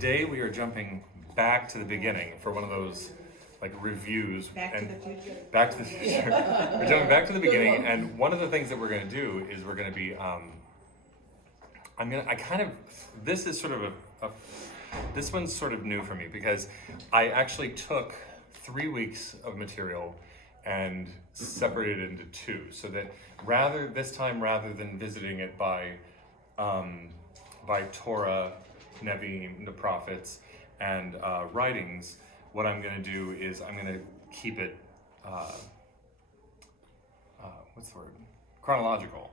today we are jumping back to the beginning for one of those like reviews. Back to the future. Back to the future. We're jumping back to the beginning, and one of the things that we're going to do is we're going to be. This is sort of this one's sort of new for me because I actually took 3 weeks of material and separated it into two, so that rather than visiting it by Torah, Nevi'im, the prophets, and writings, what I'm going to do is I'm going to keep it chronological,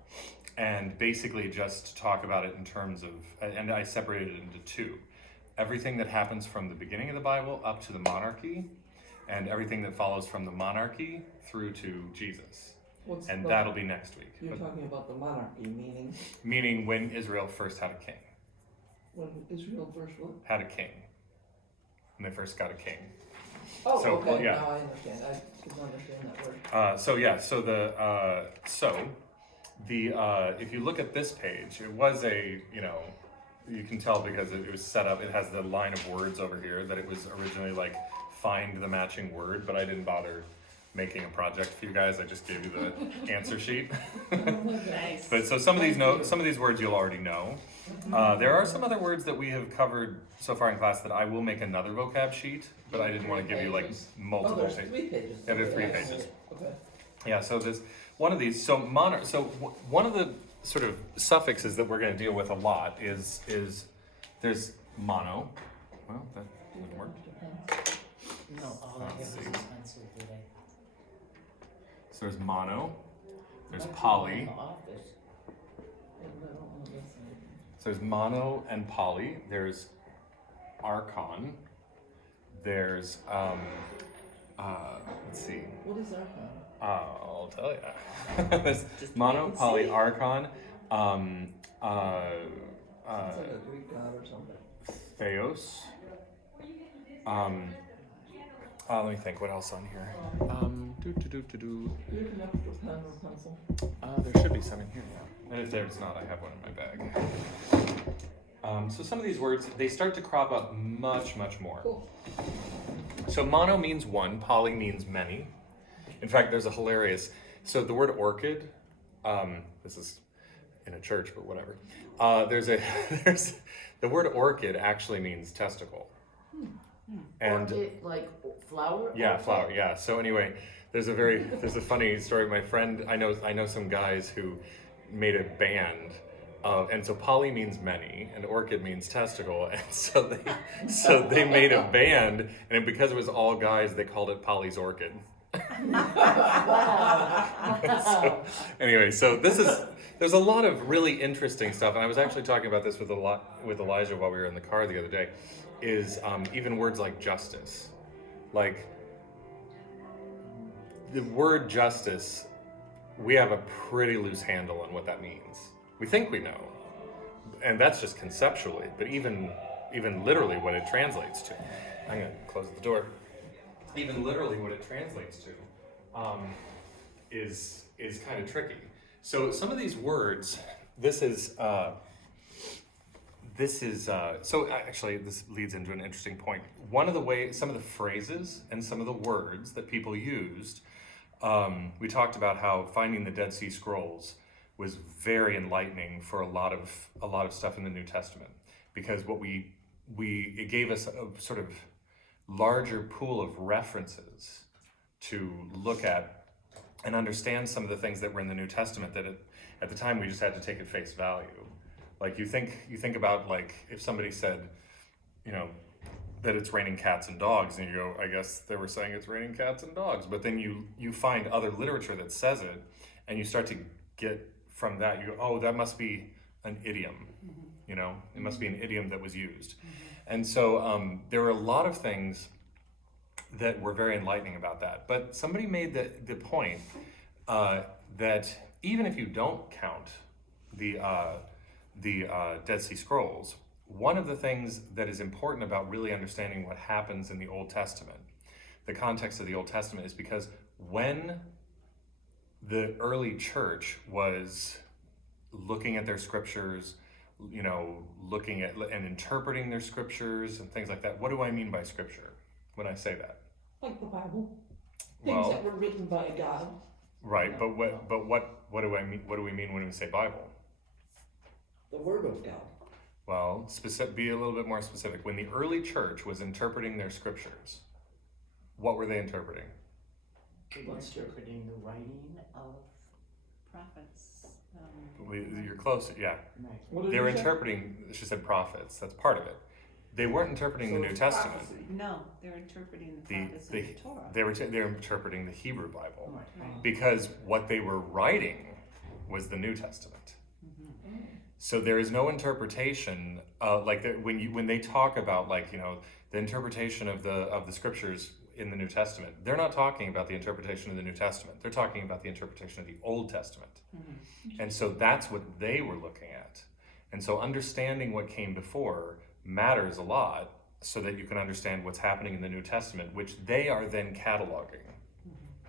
and basically just talk about it in terms of, and I separated it into two: everything that happens from the beginning of the Bible up to the monarchy, and everything that follows from the monarchy through to Jesus. That'll be next week. You're talking about the monarchy, meaning? Meaning when Israel first had a king. When Israel first what? Had a king. When they first got a king. Oh, So, okay, yeah. now I understand. I didn't understand that word. If you look at this page, it was you can tell because it was set up, it has the line of words over here that it was originally like find the matching word, but I didn't bother making a project for you guys. I just gave you the answer sheet. Nice. But so some of these words you'll already know. There are some other words that we have covered so far in class that I will make another vocab sheet, but I didn't want to give you like multiple there's pages. 3 pages. Yeah, there are 3 Okay, pages. Okay. Yeah, so there's one of these. So one of the sort of suffixes that we're going to deal with a lot is there's mono. Well, that didn't work. No, all I Let's have see. is pencil today. So there's mono. There's poly. In the office. So there's mono and poly. There's archon. There's let's see. What is Archon? I'll tell you. There's Just mono, wait and poly, see. archon. Sounds like a Greek god or something. Theos. Let me think. What else on here? Do you have an extra pen or pencil? There should be some in here. Yeah. And if there's not, I have one in my bag. So some of these words, they start to crop up much more. Cool. So mono means one, poly means many. In fact, there's a hilarious, so the word orchid, this is in a church, but whatever. There's the word orchid actually means testicle. And Orchid, like flower? yeah, Orchid? flower. Yeah. So anyway, there's a funny story. My friend, I know some guys who made a band, and so poly means many, and orchid means testicle, and so they made a band, and because it was all guys, they called it Polly's Orchid. So, anyway, so there's a lot of really interesting stuff, and I was actually talking about this with Elijah while we were in the car the other day. Is even words like justice, like the word justice, we have a pretty loose handle on what that means. We think we know, and that's just conceptually, but even literally what it translates to. I'm gonna close the door. Even literally what it translates to is kind of tricky. So some of these words, so actually this leads into an interesting point. Some of the phrases and some of the words that people used, we talked about how finding the Dead Sea Scrolls was very enlightening for a lot of stuff in the New Testament, because it gave us a sort of larger pool of references to look at and understand some of the things that were in the New Testament that at the time we just had to take at face value. Like you think about, like, if somebody said, that it's raining cats and dogs, and you go, I guess they were saying it's raining cats and dogs. But then you find other literature that says it, and you start to get from that, you go, oh, that must be an idiom. It must be an idiom that was used. And so there were a lot of things that were very enlightening about that. But somebody made the point that even if you don't count the Dead Sea Scrolls, one of the things that is important about really understanding what happens in the Old Testament, the context of the Old Testament, is because when the early church was looking at their scriptures, looking at and interpreting their scriptures and things like that. What do I mean by scripture when I say that? Like the Bible. Things Well, that were written by God. right, but what do I mean? What do we mean when we say Bible? The Word of God. Well, be a little bit more specific. When the early church was interpreting their scriptures, what were they interpreting? They were interpreting the writing of, Prophets. You're close, yeah. right. What did They were you say? interpreting, she said prophets, that's part of it. They weren't interpreting the So New it's Testament. prophecy. No, they're interpreting the prophets of the Torah. They're interpreting the Hebrew Bible. Right. Because what they were writing was the New Testament. So there is no interpretation when they talk about the interpretation of the scriptures in the New Testament. They're not talking about the interpretation of the New Testament. They're talking about the interpretation of the Old Testament. And so that's what they were looking at. And so understanding what came before matters a lot so that you can understand what's happening in the New Testament, which they are then cataloging.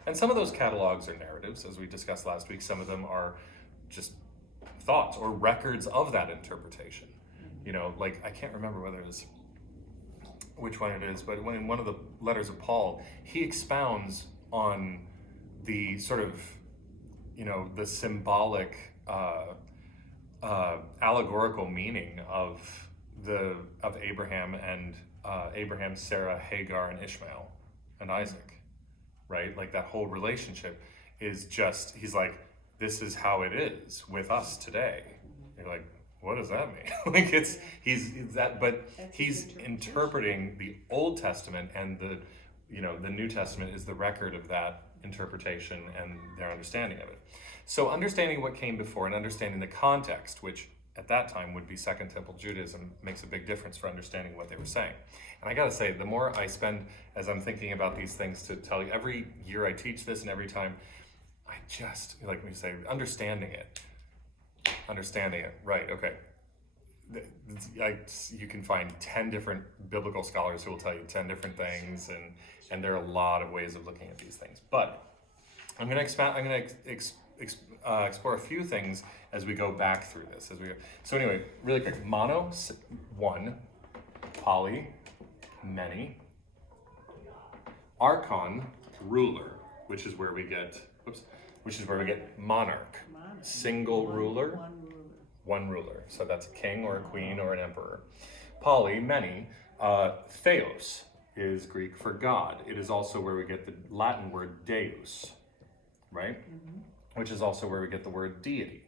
And some of those catalogs are narratives, as we discussed last week. Some of them are just thoughts or records of that interpretation. I can't remember which one it is, but when in one of the letters of Paul, he expounds on the sort of, the symbolic, allegorical meaning of Abraham and Abraham, Sarah, Hagar, and Ishmael, and Isaac, right? Like that whole relationship is just, he's like, this is how it is with us today. You're like, what does that mean? He's interpreting the Old Testament, and the New Testament is the record of that interpretation and their understanding of it. So understanding what came before and understanding the context, which at that time would be Second Temple Judaism, makes a big difference for understanding what they were saying. And I gotta say, the more I spend as I'm thinking about these things to tell you, every year I teach this and every time, I just, like we say, understanding it, right, okay. You can find 10 different biblical scholars who will tell you 10 different things, and there are a lot of ways of looking at these things. But I'm going to explore a few things as we go back through this. So anyway, really quick, mono, one, poly, many, archon, ruler, which is where we get monarch, Monarch. single ruler, One ruler. one ruler. So that's a king or a queen or an emperor. Poly, many. Theos is Greek for God. It is also where we get the Latin word deus, right? Which is also where we get the word deity,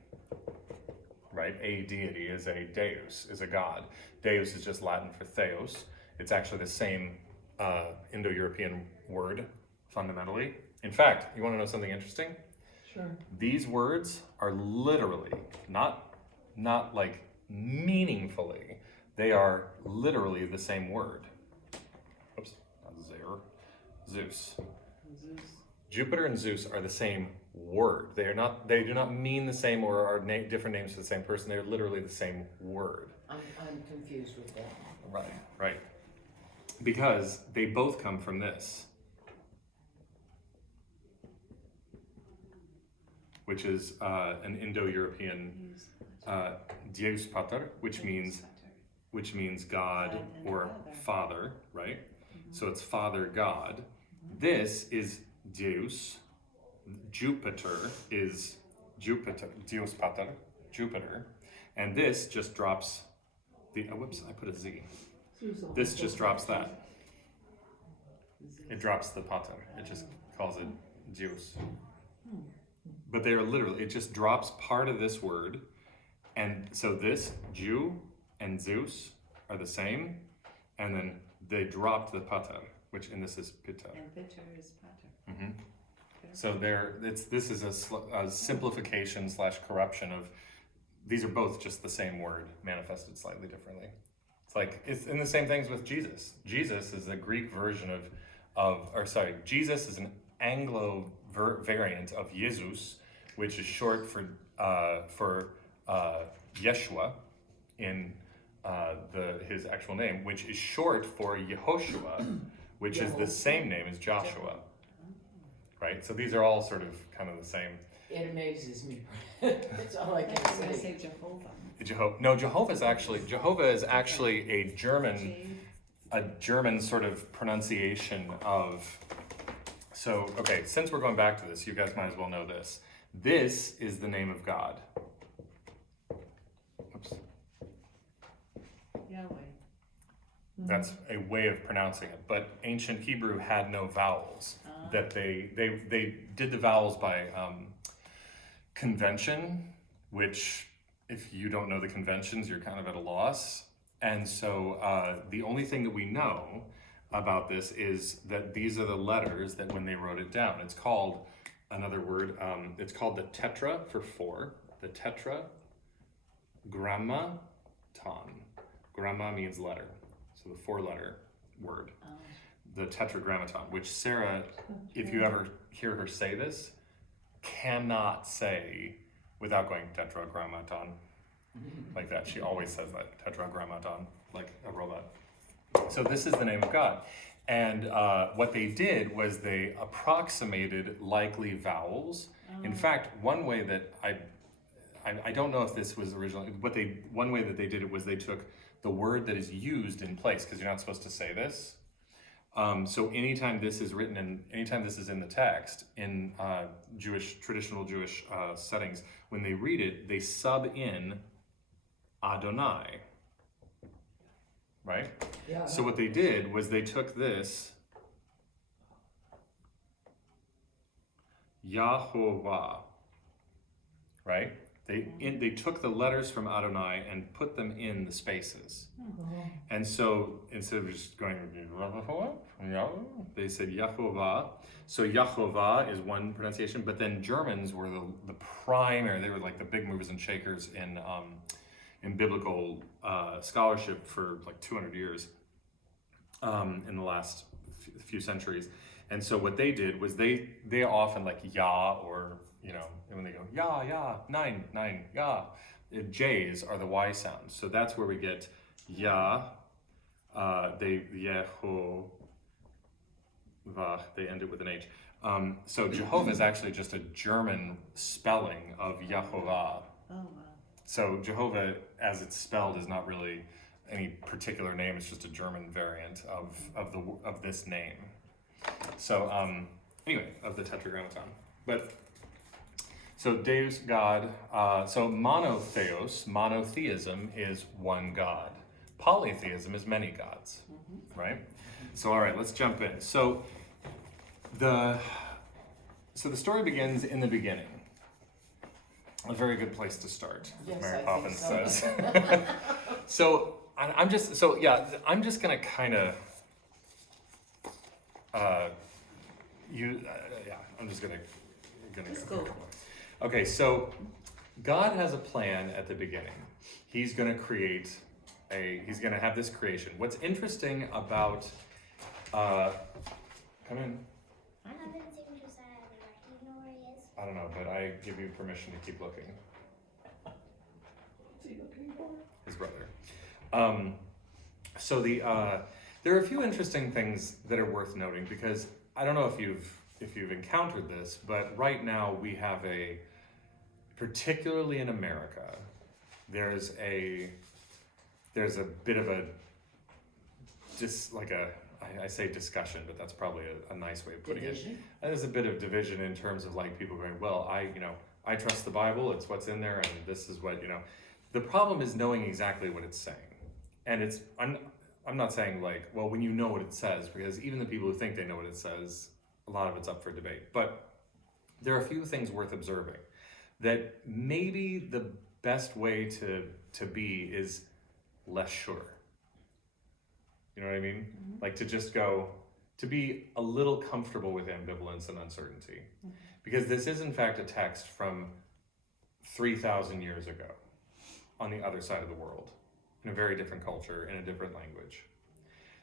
right? A deity is a deus, is a god. Deus is just Latin for theos. It's actually the same Indo-European word, fundamentally. In fact, you want to know something interesting? Sure. These words are literally, not like meaningfully, they are literally the same word. Oops, not Zeus. Zeus. Jupiter and Zeus are the same word. They do not mean the same or are different names for the same person. They're literally the same word. I'm confused with that. Right. Because they both come from this, which is an Indo-European Deus Pater, which means God or Father, right? So it's Father God. This is Deus. Jupiter is Jupiter, Deus Pater, Jupiter. And this just drops the, whoops, I put a Z. This just drops that. It drops the Pater. It just calls it Deus. But they are literally, it just drops part of this word. And so this, Jew and Zeus are the same. And then they dropped the Pater, which in this is Peter. And Peter is Pater. Mm-hmm. So this is a simplification / corruption of, these are both just the same word manifested slightly differently. It's in the same things with Jesus. Jesus is a Greek version Jesus is an Anglo variant of Jesus, which is short for Yeshua in his actual name, which is short for Yehoshua, which is the same name as Joshua. Right? So these are all sort of kind of the same. It amazes me. That's all I I can was gonna say. say Jehovah. Jehovah is actually a German sort of pronunciation of. So okay, since we're going back to this, you guys might as well know this. This is the name of God. Oops. Yahweh. That's a way of pronouncing it, but ancient Hebrew had no vowels. That they did the vowels by convention, which if you don't know the conventions, you're kind of at a loss. And so the only thing that we know about this is that these are the letters that when they wrote it down, it's called another word. It's called the tetra for four. The tetragrammaton. Gramma means letter, so the four-letter word. The tetragrammaton, which Sarah, if you ever hear her say this, cannot say without going tetragrammaton like that. She always says that, tetragrammaton, like a robot. So this is the name of God. And what they did was they approximated likely vowels. In fact, one way that I don't know if this was original, one way that they did it was they took the word that is used in place, because you're not supposed to say this. So anytime this is written and anytime this is in the text in traditional Jewish settings, when they read it, they sub in Adonai, right? Yeah. So what they did was they took this Yahovah, right? They took the letters from Adonai and put them in the spaces. And so instead of just going, they said Yahovah. So Yahovah is one pronunciation, but then Germans were the primary, they were like the big movers and shakers in biblical scholarship for like 200 years in the last few centuries. And so what they did was they often like Yah, or when they go Yah, nine, Yah, J's are the Y sounds. So that's where we get Yah, Yehovah, they end it with an H. So Jehovah is actually just a German spelling of Yahovah. Oh, wow. So Jehovah, as it's spelled, is not really any particular name. It's just a German variant of this name. So anyway, of the Tetragrammaton. But so Deus, God. So monotheism is one God. Polytheism is many gods, right? So all right, let's jump in. So the story begins in the beginning. A very good place to start, Yes, Mary I think Poppins so. says. So I'm just gonna kind of I'm just gonna Let's go. go. Okay, so God has a plan at the beginning. He's gonna he's gonna have this creation. What's interesting about come in. I haven't seen Josiah anywhere. Do you know where he is? I don't know, but I give you permission to keep looking. What's he looking for? His brother. So there are a few interesting things that are worth noting, because I don't know if you've encountered this, but right now we have particularly in America, there's a bit of I say discussion, but that's probably a nice way of putting Division? it. There's a bit of division in terms of like people going, well, I trust the Bible, it's what's in there, and this is what, The problem is knowing exactly what it's saying. And I'm not saying like, well, when you know what it says, because even the people who think they know what it says, a lot of it's up for debate. But there are a few things worth observing. That maybe the best way to be is less sure. You know what I mean? Like to just go, to be a little comfortable with ambivalence and uncertainty. Because this is in fact a text from 3,000 years ago on the other side of the world, in a very different culture, in a different language.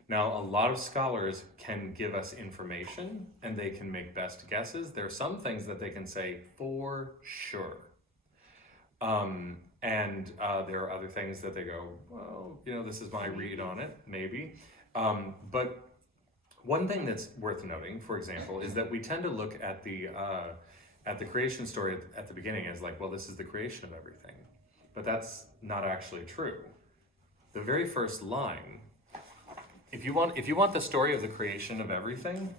Now, a lot of scholars can give us information and they can make best guesses. There are some things that they can say for sure. And there are other things that they go, well, this is my read on it, maybe. But one thing that's worth noting, for example, is that we tend to look at the at the creation story at the beginning as like, well, this is the creation of everything. But that's not actually true. The very first line, if you want the story of the creation of everything,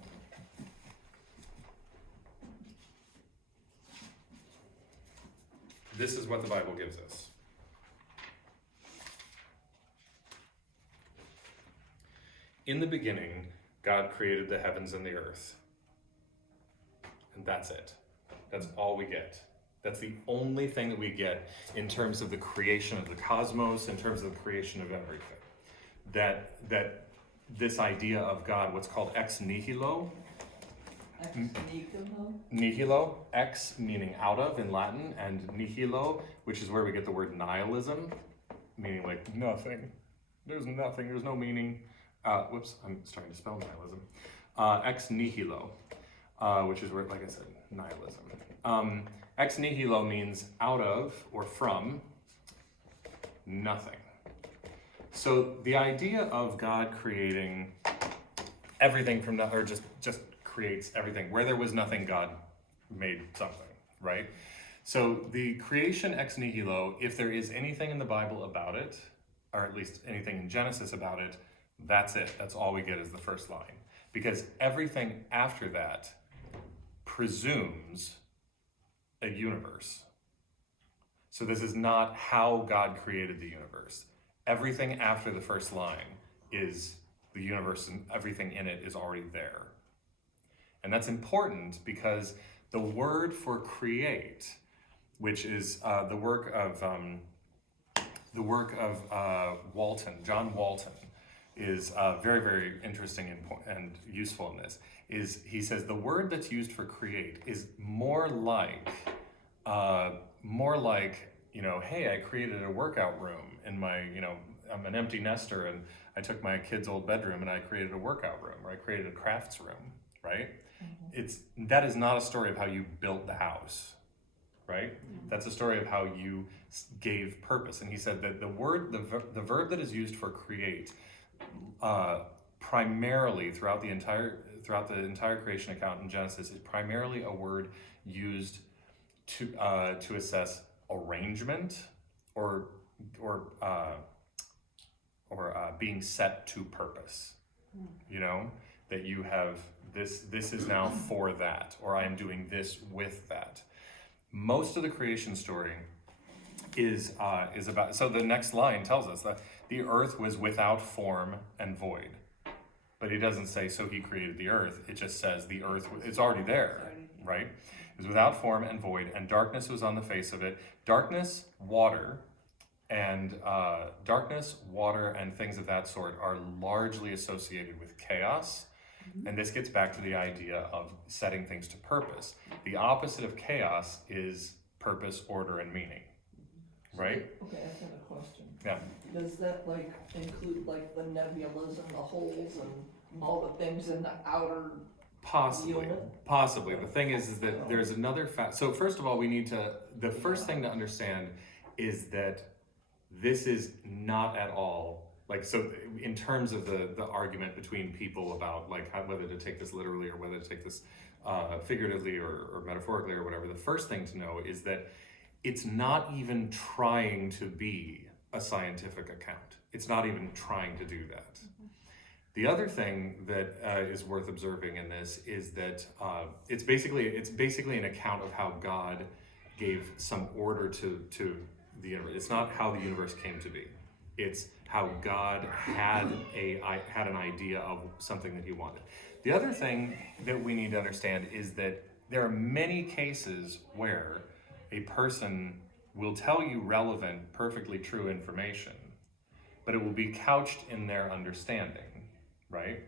this is what the Bible gives us. In the beginning, God created the heavens and the earth. And that's it. That's all we get. That's the only thing that we get in terms of the creation of the cosmos, in terms of the creation of everything. That this idea of God, what's called ex nihilo. Ex nihilo? Nihilo, ex meaning out of in Latin, and nihilo, which is where we get the word nihilism, meaning like nothing. There's nothing, there's no meaning. Whoops, I'm starting to spell nihilism. Ex nihilo, which is where, like I said, nihilism. Ex nihilo means out of or from nothing. So the idea of God creating everything from nothing, or just creates everything. Where there was nothing, God made something, right? So the creation ex nihilo, if there is anything in the Bible about it, or at least anything in Genesis about it, that's it. That's all we get is the first line. Because everything after that presumes a universe. So this is not how God created the universe. Everything after the first line is the universe, and everything in it is already there. And that's important because the word for create, which is the work of Walton, John Walton, is very, very interesting and useful in this. He says the word that's used for create is more like, hey, I created a workout room in my, I'm an empty nester and I took my kid's old bedroom and I created a workout room, or I created a crafts room, right? Mm-hmm. That is not a story of how you built the house, right? Mm-hmm. That's a story of how you gave purpose. And he said that the verb that is used for create, primarily throughout the entire creation account in Genesis, is primarily a word used to assess arrangement or being set to purpose. That you have this is now for that, or I am doing this with that. Most of the creation story is about, so the next line tells us that the earth was without form and void. But he doesn't say, so he created the earth. It just says the earth, it's already there, right? It was without form and void, and darkness was on the face of it. Darkness, water, and things of that sort are largely associated with chaos. And this gets back to the idea of setting things to purpose. The opposite of chaos is purpose, order, and meaning, right? Okay, I've got a question. Yeah. Does that include the nebulas and the holes and all the things in the outer? Possibly. The thing is that there's another fact. So first of all, the first thing to understand is that this is not at all, so in terms of the argument between people about whether to take this literally or whether to take this figuratively or metaphorically or whatever, the first thing to know is that it's not even trying to be a scientific account. It's not even trying to do that. Mm-hmm. The other thing that is worth observing in this is that it's basically an account of how God gave some order to the universe. It's not how the universe came to be. It's how God had an idea of something that he wanted. The other thing that we need to understand is that there are many cases where a person will tell you relevant, perfectly true information, but it will be couched in their understanding, right?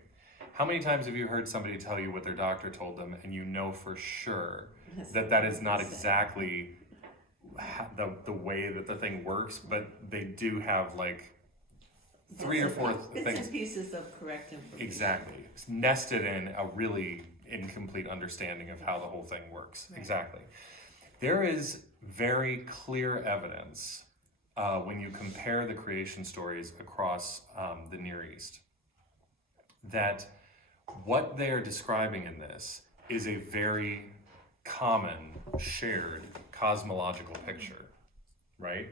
How many times have you heard somebody tell you what their doctor told them and you know for sure that is not exactly the way that the thing works, but they do have 3 or 4 bits things. and pieces of correct information. Exactly. It's nested in a really incomplete understanding of how the whole thing works. Right. Exactly. There is very clear evidence when you compare the creation stories across the Near East that what they are describing in this is a very common, shared, cosmological picture, right?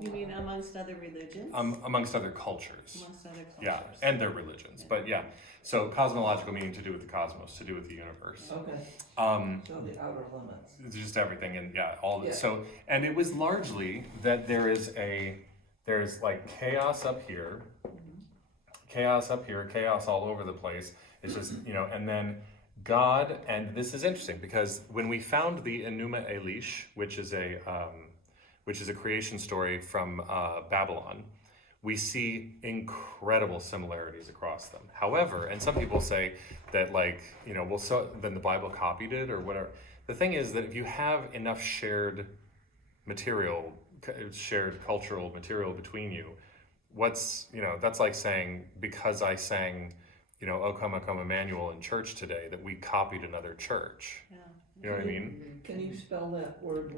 You mean amongst other religions? Amongst other cultures. Amongst other cultures. Yeah, and their religions, but yeah. So cosmological meaning to do with the cosmos, to do with the universe. Okay, So the outer limits. It's just everything, and yeah, all this. Yeah. So, and it was largely that there's like chaos up here, chaos all over the place. It's just, and then God, and this is interesting because when we found the Enuma Elish, which is a creation story from Babylon, we see incredible similarities across them. However, and some people say that then the Bible copied it or whatever. The thing is that if you have enough shared cultural material between you, that's like saying, because I sang, O Come, Emmanuel in church today, that we copied another church. Yeah. You know what I mean? Can you spell that word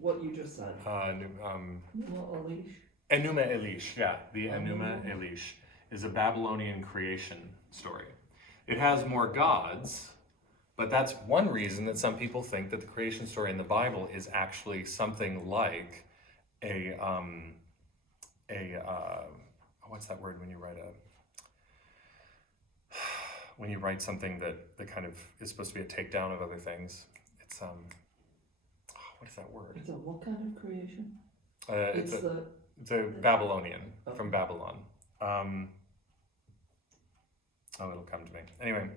what you just said? Numo Elish. Enuma Elish, yeah. The Enuma Elish is a Babylonian creation story. It has more gods, but that's one reason that some people think that the creation story in the Bible is actually something like what's that word when you write something that kind of is supposed to be a takedown of other things? It's what is that word? It's a what kind of creation? It's a Babylonian, from Babylon. It'll come to me. Anyway,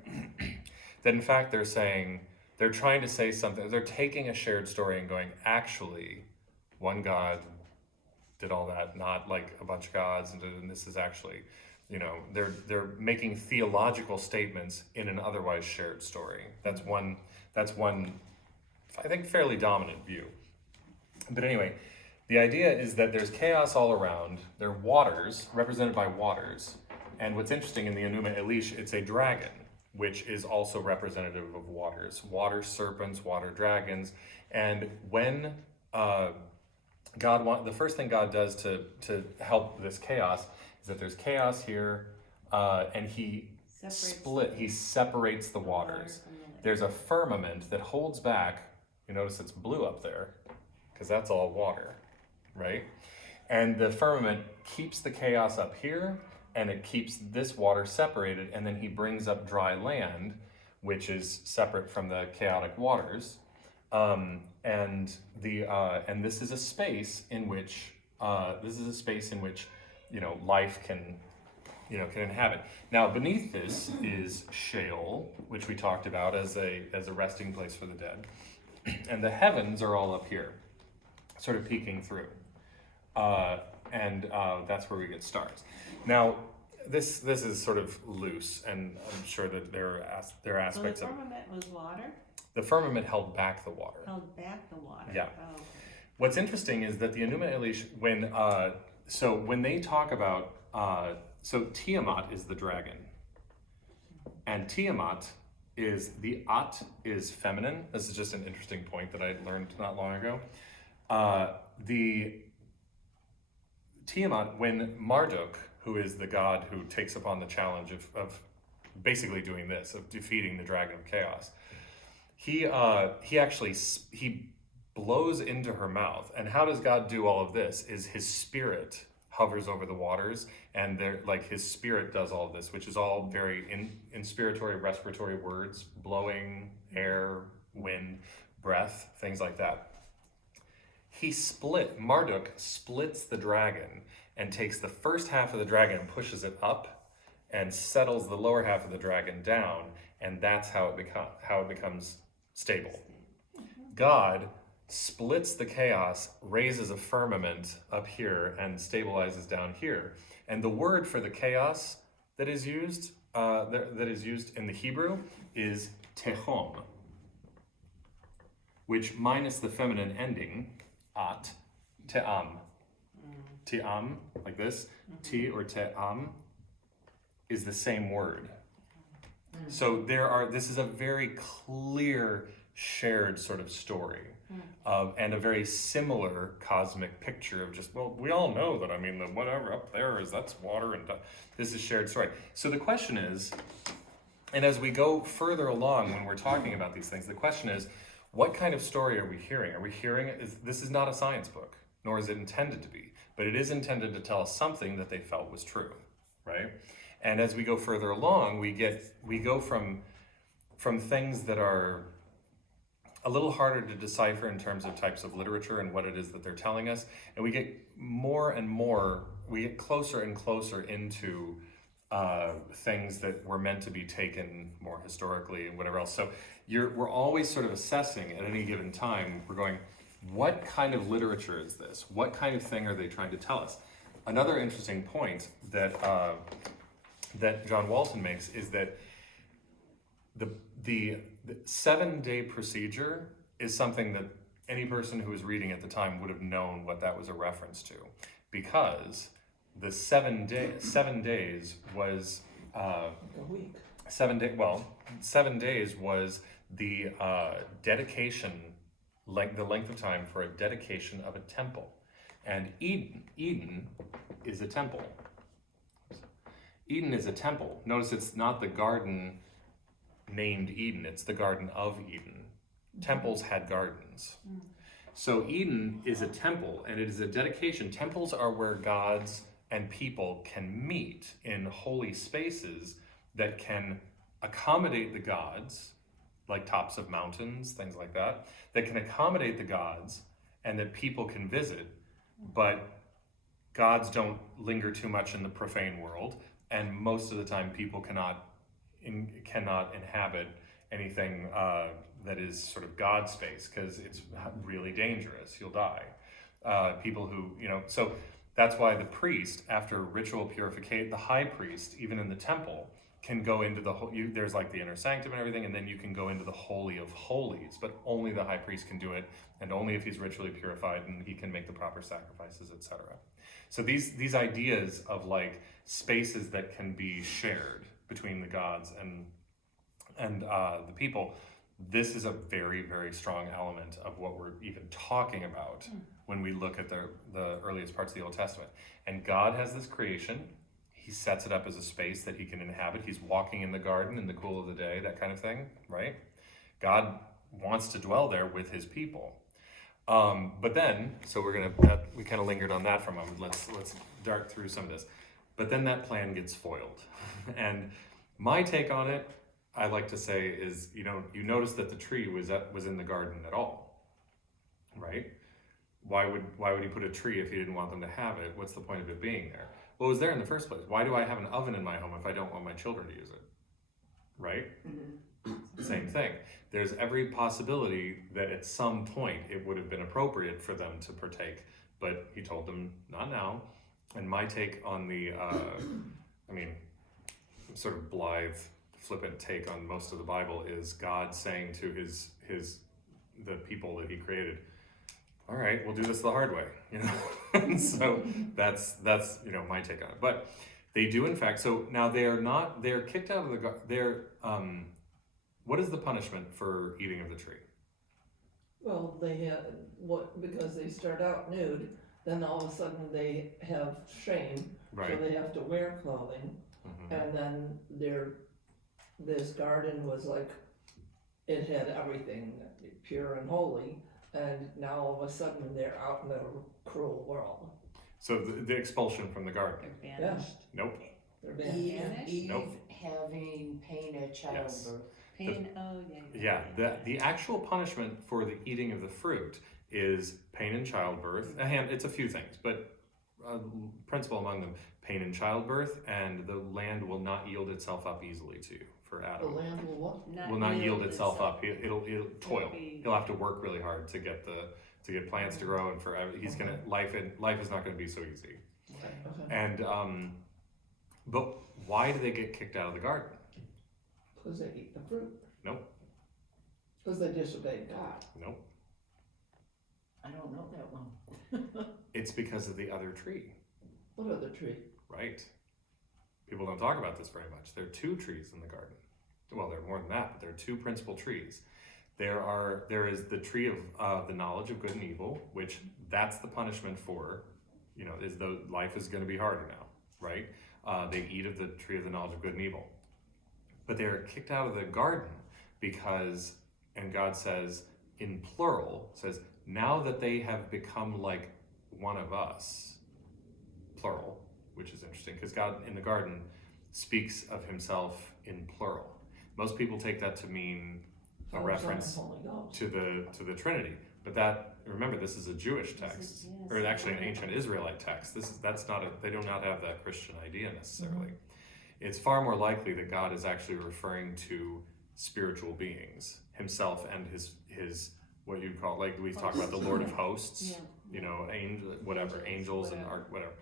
that in fact they're trying to say something. They're taking a shared story and going, actually, one God did all that, not like a bunch of gods, and this is actually, they're making theological statements in an otherwise shared story. That's one, I think, fairly dominant view. But anyway, the idea is that there's chaos all around. There are waters, represented by waters. And what's interesting in the Enuma Elish, it's a dragon, which is also representative of waters. Water serpents, water dragons. And when the first thing God does to help this chaos is that there's chaos here, and he separates the waters. There's a firmament that holds back. You notice it's blue up there, because that's all water, right? And the firmament keeps the chaos up here, and it keeps this water separated, and then he brings up dry land, which is separate from the chaotic waters. And this is a space in which life can inhabit. Now beneath this is Sheol, which we talked about as a resting place for the dead, and the heavens are all up here, sort of peeking through, and that's where we get stars. Now this is sort of loose, and I'm sure that there are aspects So of the firmament was water? the firmament held back the water. Held back the water? Yeah. Oh, okay. What's interesting is that the Enuma Elish, when they talk about, so Tiamat is the dragon, and Tiamat is the At is feminine. This is just an interesting point that I learned not long ago. The Tiamat, when Marduk, who is the god who takes upon the challenge of basically doing this, of defeating the dragon of chaos, he blows into her mouth. And how does God do all of this? Is his spirit hovers over the waters, and his spirit does all of this, which is all very inspiratory, respiratory words: blowing, air, wind, breath, things like that. Marduk splits the dragon and takes the first half of the dragon and pushes it up and settles the lower half of the dragon down, and that's how it becomes stable. God splits the chaos, raises a firmament up here, and stabilizes down here. And the word for the chaos that is used in the Hebrew is tehom, which minus the feminine ending at, te'am. Te'am, like this, te or te'am, is the same word. So this is a very clear shared sort of story, and a very similar cosmic picture of just, well, we all know that, the whatever up there that's water, and this is shared story. So the question is, And as we go further along when we're talking about these things, the question is, what kind of story are we hearing? Are we hearing, this is not a science book, nor is it intended to be, but it is intended to tell us something that they felt was true, right? And as we go further along, we go from things that are a little harder to decipher in terms of types of literature and what it is that they're telling us, and we get more and more, we get closer and closer into things that were meant to be taken more historically and whatever else. So we're always sort of assessing at any given time, we're going, what kind of literature is this? What kind of thing are they trying to tell us? Another interesting point that that John Walton makes is that the 7-day procedure is something that any person who was reading at the time would have known what that was a reference to, because the 7 days was A week. 7 days was the dedication, the length of time for a dedication of a temple. And Eden is a temple. Eden is a temple. Notice it's not the garden named Eden, it's the Garden of Eden. Temples had gardens. So Eden is a temple, and it is a dedication. Temples are where gods and people can meet in holy spaces that can accommodate the gods, like tops of mountains, things like that can accommodate the gods and that people can visit, but gods don't linger too much in the profane world, and most of the time people cannot inhabit anything that is sort of God space, because it's really dangerous. You'll die. People who, so that's why the priest, after ritual purification, the high priest, even in the temple, can go into there's like the inner sanctum and everything, and then you can go into the Holy of Holies, but only the high priest can do it, and only if he's ritually purified and he can make the proper sacrifices, etc. So these ideas of like spaces that can be shared between the gods and the people, this is a very, very strong element of what we're even talking about when we look at the earliest parts of the Old Testament. And God has this creation. He sets it up as a space that he can inhabit. He's walking in the garden in the cool of the day, that kind of thing, right? God wants to dwell there with his people. But then, so we kind of lingered on that for a moment. Let's dart through some of this. But then that plan gets foiled. And my take on it, I like to say, is, you notice that the tree was in the garden at all, right? Why would he put a tree if he didn't want them to have it? What's the point of it being there? Well, it was there in the first place. Why do I have an oven in my home if I don't want my children to use it? Right? Same thing. There's every possibility that at some point it would have been appropriate for them to partake, but he told them, not now. And my take on the, sort of blithe, flippant take on most of the Bible is God saying to the people that he created, all right, we'll do this the hard way, And so that's my take on it. But they do, in fact. So now they're kicked out of the garden. What is the punishment for eating of the tree? Well, because they start out nude, then all of a sudden they have shame, Right. so they have to wear clothing, and then this garden was like, it had everything pure and holy, and now all of a sudden they're out in the cruel world. So the expulsion from the garden. They're banished. Nope. They're being Eve- Nope. having pain at Yes. childbirth. Pain, Yeah, the actual punishment for the eating of the fruit is pain in childbirth. It's a few things, but principal among them, pain in childbirth, and the land will not yield itself up easily to you for The Adam. land will what? Will not yield itself up. It'll toil. be- He'll have to work really hard to get plants to grow, and life is not gonna be so easy. Okay. And but why do they get kicked out of the garden? Because they eat the fruit. Nope. Because they disobeyed God. Nope. I don't know that one. It's because of the other tree, What other tree? right? People don't talk about this very much. There are 2 trees in the garden. Well, there are more than that, but there are 2 principal trees. There is the tree of the knowledge of good and evil, which that's the punishment for, is the life is going to be harder now, right? They eat of the tree of the knowledge of good and evil. but they are kicked out of the garden because, and God says in plural, says, now that they have become like one of us, plural, which is interesting because God in the garden speaks of himself in plural. Most people take that to mean a Father, Son, reference and Holy Ghost. to the Trinity, but that, remember, this is a Jewish text, Yes. or actually an ancient Israelite text. That's not they do not have that Christian idea necessarily. It's far more likely that God is actually referring to spiritual beings, himself and his what you call, like we talk about the Lord of Hosts, Yeah. angels and whatever.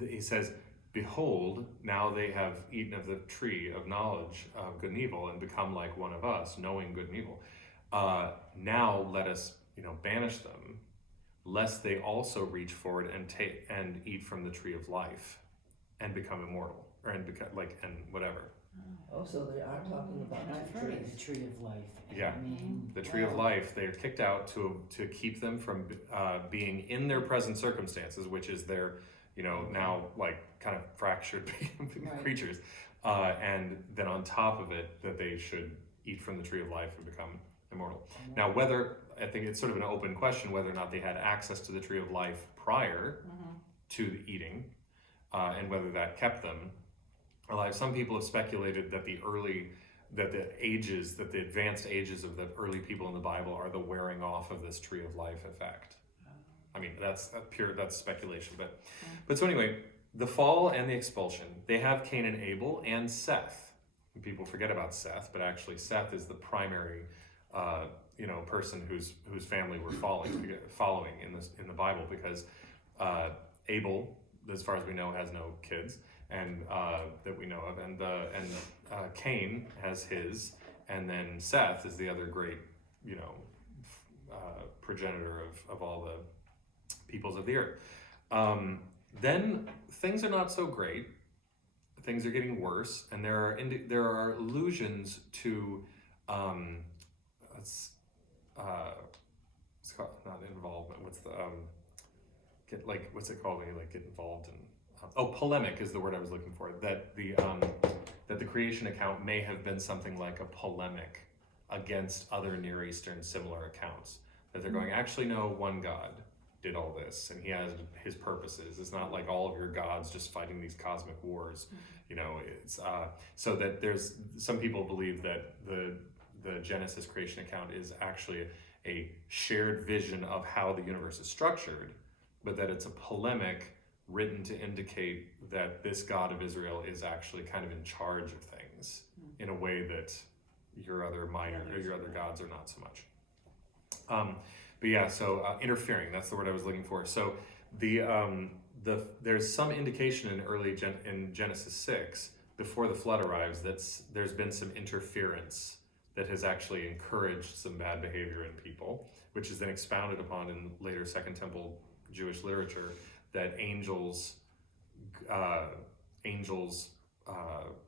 He says, behold, now they have eaten of the tree of knowledge of good and evil and become like one of us, knowing good and evil. Now let us, banish them, lest they also reach forward and take and eat from the tree of life and become immortal, and whatever. Oh, so they are talking about And I've two heard of trees. the tree of life. and Yeah. I mean, The tree of wow. life, they are kicked out to keep them from being in their present circumstances, which is their, now like kind of fractured Right. creatures. And then on top of it, that they should eat from the tree of life and become immortal. Now, whether, I think it's sort of an open question whether or not they had access to the tree of life prior to the eating, and whether that kept them alive. Some people have speculated that the advanced ages of the early people in the Bible are the wearing off of this tree of life effect. I mean, that's speculation, but so anyway, the fall and the expulsion, they have Cain and Abel and Seth. And people forget about Seth, but actually Seth is the primary, person whose family we're following in the Bible, because Abel, as far as we know, has no kids, and that we know of, and Cain has his, and then Seth is the other great, progenitor of all the peoples of the earth. Then things are not so great. Things are getting worse, and there are allusions to it's called, not involvement. What's it called when you get involved in? Polemic is the word I was looking for. That the creation account may have been something like a polemic against other Near Eastern similar accounts. That they're going, actually, no, one God did all this, and he has his purposes. It's not like all of your gods just fighting these cosmic wars. It's so that there's some people believe that the Genesis creation account is actually a shared vision of how the universe is structured, but that it's a polemic written to indicate that this God of Israel is actually kind of in charge of things in a way that your other gods are not so much. But yeah, so interfering, that's the word I was looking for. So there's some indication in Genesis 6, before the flood arrives, that there's been some interference that has actually encouraged some bad behavior in people, which is then expounded upon in later Second Temple Jewish literature, that angels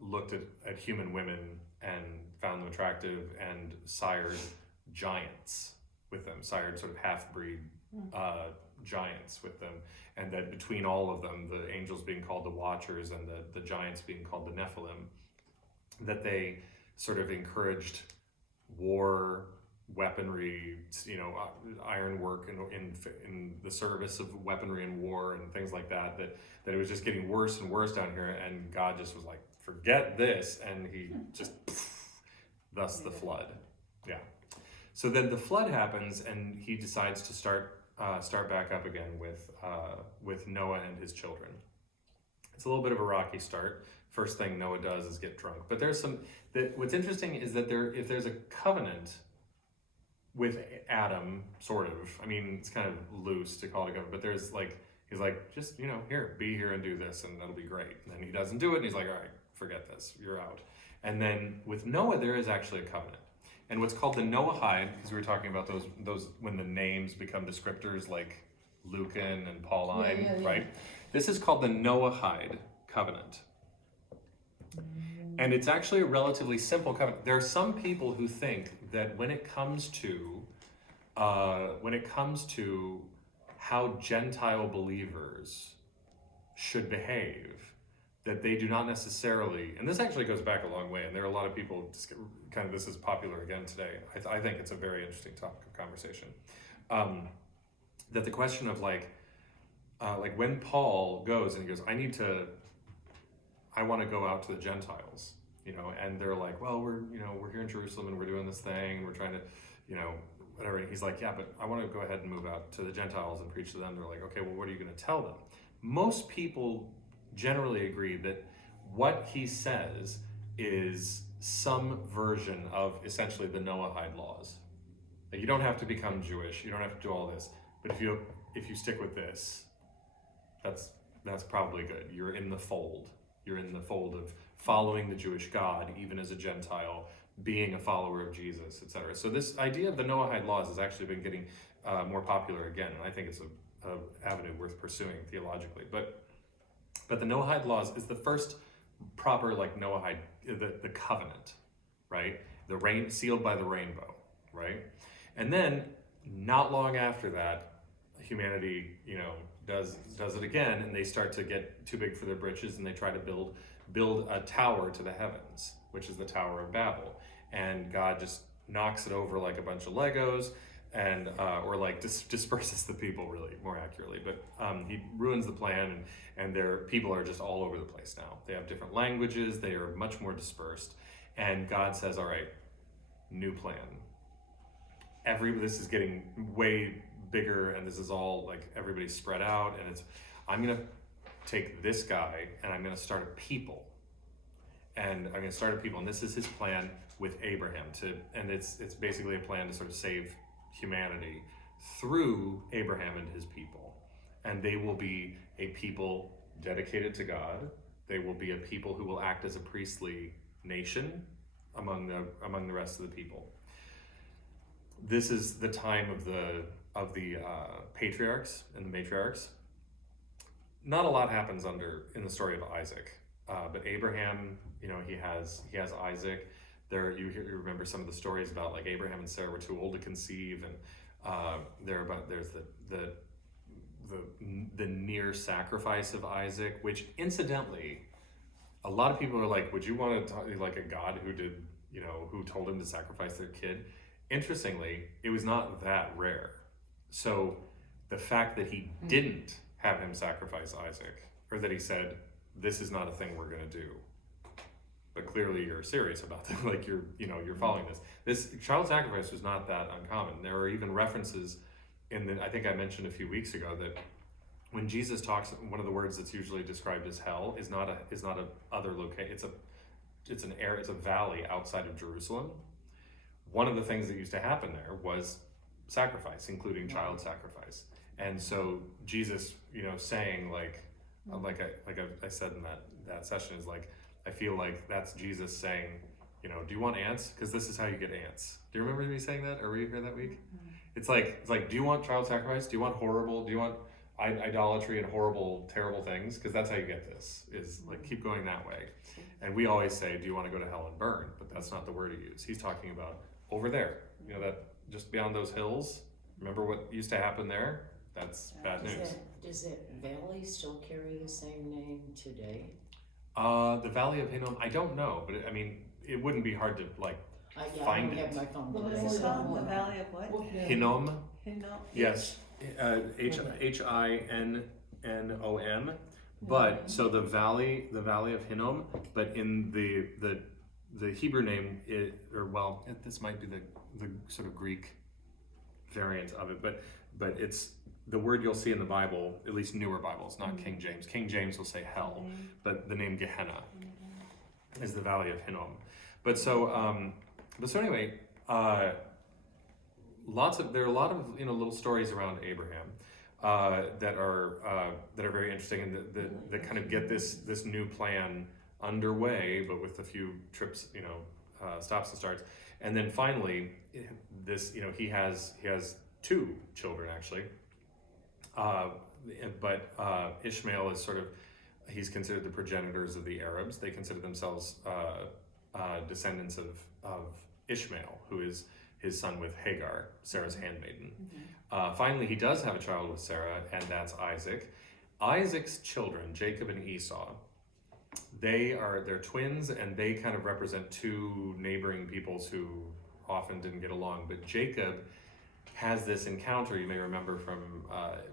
looked at human women and found them attractive and sired giants with them, sired sort of half-breed giants with them, and that between all of them, the angels being called the Watchers and the giants being called the Nephilim, that they sort of encouraged war, weaponry, ironwork in the service of weaponry and war and things like that, that it was just getting worse and worse down here, and God just was like, forget this, and he just, thus the flood. Yeah. So then the flood happens, and he decides to start back up again with Noah and his children. It's a little bit of a rocky start. First thing Noah does is get drunk. But what's interesting is that if there's a covenant with Adam, sort of, I mean, it's kind of loose to call it a covenant, but there's he's like, just, here, be here and do this, and that'll be great. And then he doesn't do it, and he's like, all right, forget this, you're out. And then with Noah, there is actually a covenant. And what's called the Noahide, because we were talking about those when the names become descriptors like Lucan and Pauline, Yeah. right? This is called the Noahide covenant. And it's actually a relatively simple covenant. There are some people who think that when it comes to how Gentile believers should behave, that they do not necessarily, and this actually goes back a long way, and there are a lot of people, kind of, this is popular again today. I think it's a very interesting topic of conversation. That the question of like when Paul goes and he goes, I want to go out to the Gentiles, and they're like, well, we're here in Jerusalem and we're doing this thing and we're trying to, whatever. And he's like, yeah, but I want to go ahead and move out to the Gentiles and preach to them. They're like, okay, well, what are you going to tell them? Most people generally agree that what he says is some version of essentially the Noahide laws. That you don't have to become Jewish, you don't have to do all this, but if you stick with this, that's probably good. You're in the fold. You're in the fold of following the Jewish God, even as a Gentile, being a follower of Jesus, etc. So this idea of the Noahide laws has actually been getting more popular again, and I think it's a avenue worth pursuing theologically. But the Noahide laws is the first proper Noahide, the covenant, right? The rain sealed by the rainbow, right? And then not long after that, humanity, does it again, and they start to get too big for their britches, and they try to build a tower to the heavens, which is the Tower of Babel, and God just knocks it over like a bunch of Legos, and or disperses the people, really more accurately, but he ruins the plan, and their people are just all over the place now. They have different languages, they are much more dispersed, and God says, all right, new plan. This is getting way bigger, and this is all everybody's spread out, and I'm gonna take this guy and I'm gonna start a people, and this is his plan with Abraham and it's basically a plan to sort of save humanity through Abraham and his people, and they will be a people dedicated to God. They will be a people who will act as a priestly nation among the rest of the people. This is the time of the patriarchs and the matriarchs. Not a lot happens in the story of Isaac, but Abraham, he has Isaac. You remember some of the stories about Abraham and Sarah were too old to conceive, and there's the near sacrifice of Isaac, which incidentally, a lot of people are like, would you want to talk a God who did, who told him to sacrifice their kid? Interestingly, it was not that rare. So the fact that he didn't have him sacrifice Isaac, or that he said, this is not a thing we're going to do, but clearly you're serious about that, you're following this. This child sacrifice was not that uncommon. There are even references I think I mentioned a few weeks ago that when Jesus talks, one of the words that's usually described as hell is not a other location. It's a valley outside of Jerusalem. One of the things that used to happen there was sacrifice, including child sacrifice. And so Jesus, saying I said in that session, is I feel like that's Jesus saying, do you want ants? Because this is how you get ants. Do you remember me saying that? Or were you here that week? It's like, do you want child sacrifice? Do you want idolatry and horrible, terrible things? Because that's how you get this, is keep going that way. And we always say, do you want to go to hell and burn? But that's not the word he used. He's talking about over there, that just beyond those hills. Remember what used to happen there? That's bad news. Does that valley still carry the same name today? The Valley of Hinnom, I don't know, but it wouldn't be hard to find I don't it. have my phone. What is it called? The Valley of what? Hinnom. Hinnom? Yes, Hinnom. But so the Valley of Hinnom, but in the Hebrew name, this might be the sort of Greek variant of it, but it's the word you'll see in the Bible, at least newer Bibles, not King James. King James will say hell, but the name Gehenna is the Valley of Hinnom. But so anyway, there are a lot of little stories around Abraham that are very interesting, and that kind of get this new plan underway, but with a few trips, stops and starts, and then finally, he has two children actually, but Ishmael is he's considered the progenitors of the Arabs. They consider themselves descendants of Ishmael, who is his son with Hagar, Sarah's handmaiden. Finally, he does have a child with Sarah, and that's Isaac. Isaac's children, Jacob and Esau, they're twins, and they kind of represent two neighboring peoples who often didn't get along. But Jacob has this encounter, you may remember from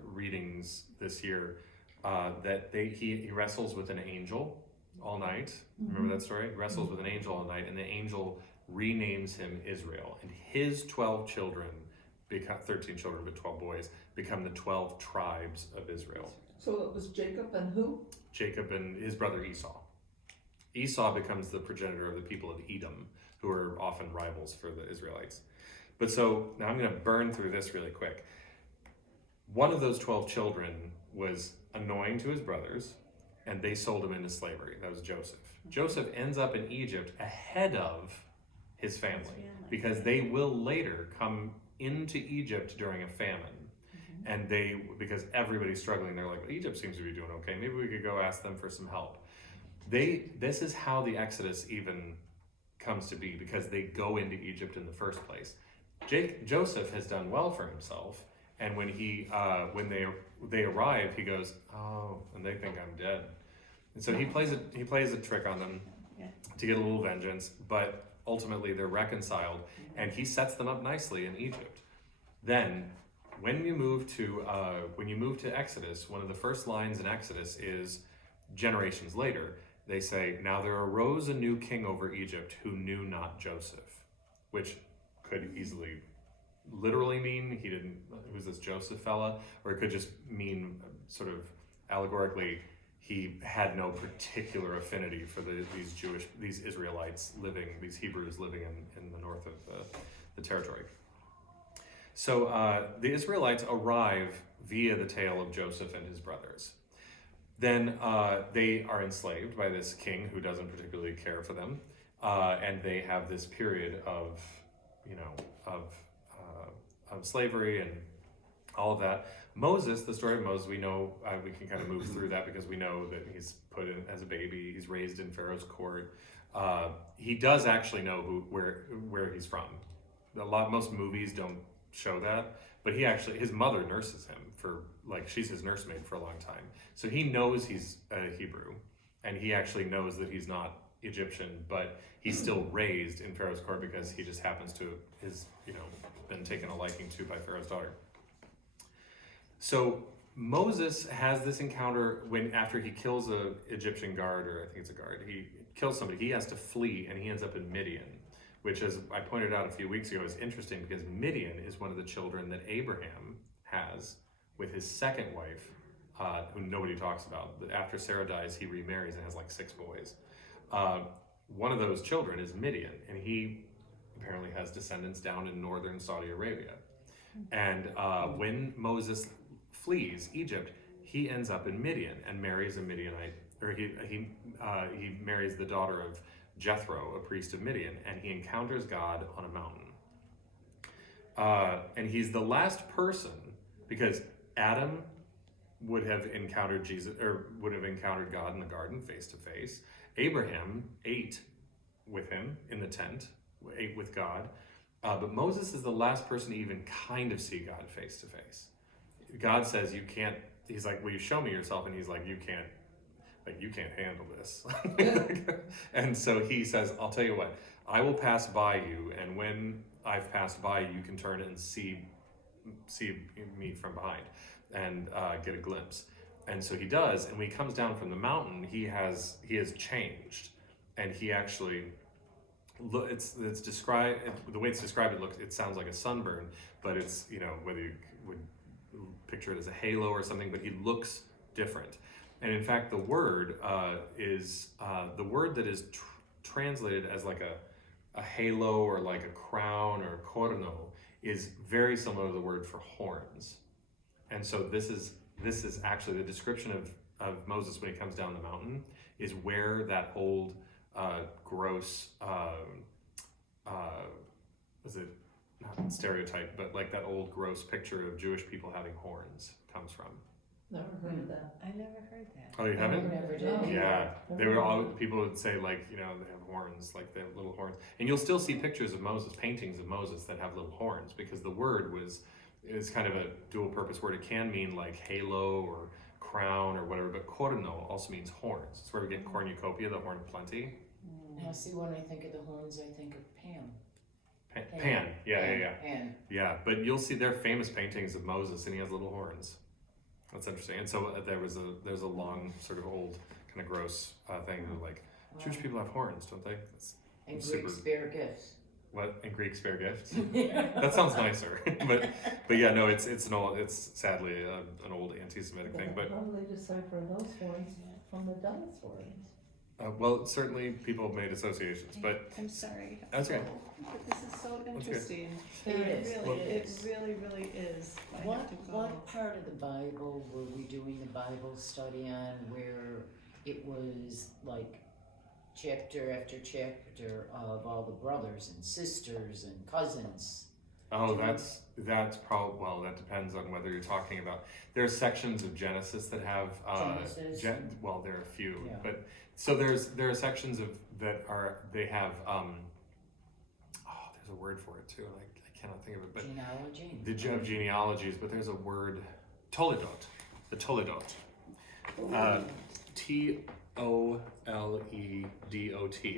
readings this year, that he wrestles with an angel all night. Remember that story? He wrestles with an angel all night, and the angel renames him Israel. And his 12 children, 13 children, but 12 boys, become the 12 tribes of Israel. So it was Jacob and who? Jacob and his brother Esau. Esau becomes the progenitor of the people of Edom, who are often rivals for the Israelites. But so now I'm going to burn through this really quick. One of those 12 children was annoying to his brothers, and they sold him into slavery. That was Joseph. Joseph ends up in Egypt ahead of his family, because they will later come into Egypt during a famine. And because everybody's struggling, they're like, well, Egypt seems to be doing okay. Maybe we could go ask them for some help. This is how the Exodus even comes to be, because they go into Egypt in the first place. Joseph has done well for himself, and when they arrive, he goes, oh, and they think I'm dead. And so he plays a trick on them to get a little vengeance, but ultimately they're reconciled, and he sets them up nicely in Egypt. Then when you move to Exodus, one of the first lines in Exodus is generations later. They say, now there arose a new king over Egypt who knew not Joseph, which could easily literally mean who's this Joseph fella, or it could just mean sort of allegorically, he had no particular affinity for these Israelites these Hebrews living in the north of the territory. So the Israelites arrive via the tale of Joseph and his brothers. Then they are enslaved by this king who doesn't particularly care for them, and they have this period of slavery and all of that. Moses, the story of Moses, we know, we can kind of move through that because we know that he's put in as a baby, he's raised in Pharaoh's court. He does actually know where he's from. Most movies don't show that, but his mother nurses him she's his nursemaid for a long time. So he knows he's a Hebrew, and he actually knows that he's not Egyptian, but he's still raised in Pharaoh's court because he just happens to been taken a liking to by Pharaoh's daughter. So Moses has this encounter after he kills an Egyptian guard, or I think it's a guard, he kills somebody, he has to flee, and he ends up in Midian, which, as I pointed out a few weeks ago, is interesting because Midian is one of the children that Abraham has with his second wife, who nobody talks about. After Sarah dies, he remarries and has 6 boys. One of those children is Midian, and he apparently has descendants down in northern Saudi Arabia. And when Moses flees Egypt, he ends up in Midian and marries a Midianite, or he marries the daughter of Jethro, a priest of Midian, and he encounters God on a mountain. And he's the last person, because Adam would have encountered Jesus, or would have encountered God in the garden face to face. Abraham ate with him in the tent, ate with God. But Moses is the last person to even kind of see God face to face. God says, you can't, he's like, will you show me yourself? And he's like, you can't handle this. And so he says, I'll tell you what, I will pass by you, and when I've passed by you, you can turn and see me from behind and get a glimpse. And so he does, and when he comes down from the mountain, he has changed, and he actually, it's described, the way it's described, it sounds like a sunburn, but it's, whether you would picture it as a halo or something, but he looks different. And in fact, the word is the word that is translated as like a halo or like a crown or corno is very similar to the word for horns. And so this is actually the description of Moses when he comes down the mountain, is where that old gross is it not stereotype, but like that old gross picture of Jewish people having horns comes from. Never heard of that. I never heard that. Oh, you haven't? Never did. Yeah, they were all, people would say they have horns, like they have little horns. And you'll still see pictures of Moses, paintings of Moses that have little horns, because the word is kind of a dual purpose word. It can mean like halo or crown or whatever, but corno also means horns. It's where we get cornucopia, the horn of plenty. Now, see, when I think of the horns, I think of Pan. Pan. Yeah. Pan. Yeah, but you'll see their famous paintings of Moses, and he has little horns. That's interesting. And so there's a long, sort of old, kind of gross thing of like, Jewish people have horns, don't they? And Super- Greeks bear gifts. What, and Greek spare gifts? That sounds nicer, but yeah, no, it's sadly an old anti-Semitic thing. But How do they decipher those horns from the devil's horns? well, certainly people have made associations, but I'm sorry. that's okay. But this is so interesting. It is. Really, It it is. really is. I have to go. What part of the Bible were we doing the Bible study on where it was like chapter after chapter of all the brothers and sisters and cousins? Oh, that's probably, well, that depends on whether you're talking about. There are sections of Genesis that have Genesis? well, there are a few, Yeah. but so there are sections of that are they have there's a word for it too, and I cannot think of it, but Genealogy? of genealogies, but there's a word, Toledot, the Toledot, Toledot.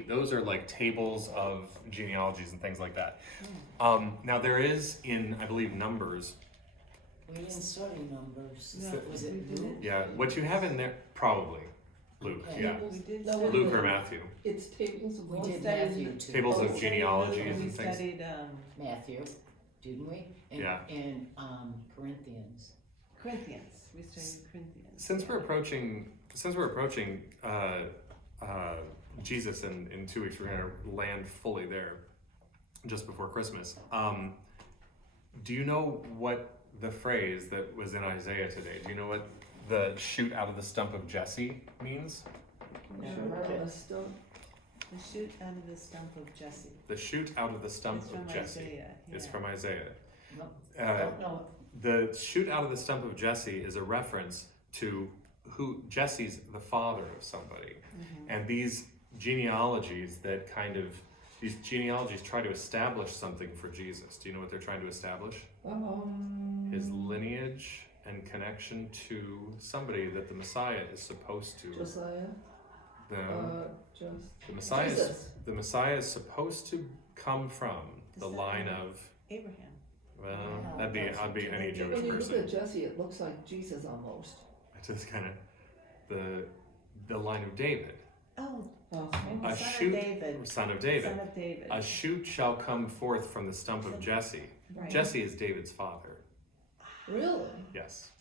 Those are like tables of genealogies and things like that. Now there is in, I believe, Numbers. We didn't study numbers. No, Was we it didn't. Luke? Yeah, what you have in there, probably Luke. Okay. Yeah, We did No, study. Luke or Matthew. It's tables of We horns. did studied- Matthew too. Tables We of studied genealogies Luke, and we things. studied Matthew, didn't we? And, Yeah. And Corinthians. Corinthians. We studied Corinthians. Since we're approaching Jesus in 2 weeks, we're going to land fully there just before Christmas. Do you know what the phrase that was in Isaiah today? Do you know what the shoot out of the stump of Jesse means? Never Sure, heard it. still- The shoot out of the stump of Jesse. The shoot out of the stump It's of from Jesse Isaiah. is Yeah. from Isaiah. No, Uh, don't know. The shoot out of the stump of Jesse is a reference to who Jesse's the father of somebody. And these genealogies try to establish something for Jesus. Do you know what they're trying to establish? His lineage and connection to somebody that the Messiah is supposed to. Josiah, The Messiah is, Jesus. the Messiah is supposed to come from the line of, Abraham. well, Wow, that'd be that's any interesting. Jewish When you look person. at Jesse, it looks like Jesus almost. It's just kind of the line of David. Oh, Oh, A son shoot, of David. son of David. Son of David. A shoot shall come forth from the stump of Jesse. Right. Jesse is David's father. really? Yes.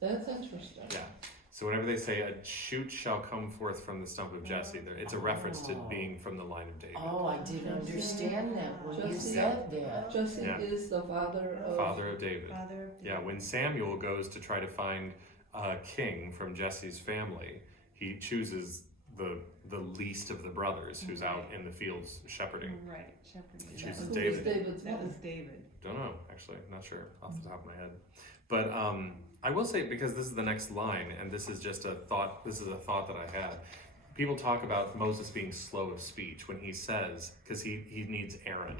That's interesting. Yeah. So whenever they say a shoot shall come forth from the stump of Jesse, it's a reference to Oh. being from the line of David. Oh, I didn't understand that when you Jesse. said that. Jesse Yeah. is the father of. Father of David. Father of Yeah, when Samuel goes to try to find a king from Jesse's family, he chooses the least of the brothers who's out in the fields shepherding. Right, shepherding. He That chooses was- Who David. was David's That mother? was David. Don't know, actually, not sure off the top of my head. But I will say, because this is the next line, and this is just a thought, this is a thought that I had. People talk about Moses being slow of speech when he says, because he needs Aaron,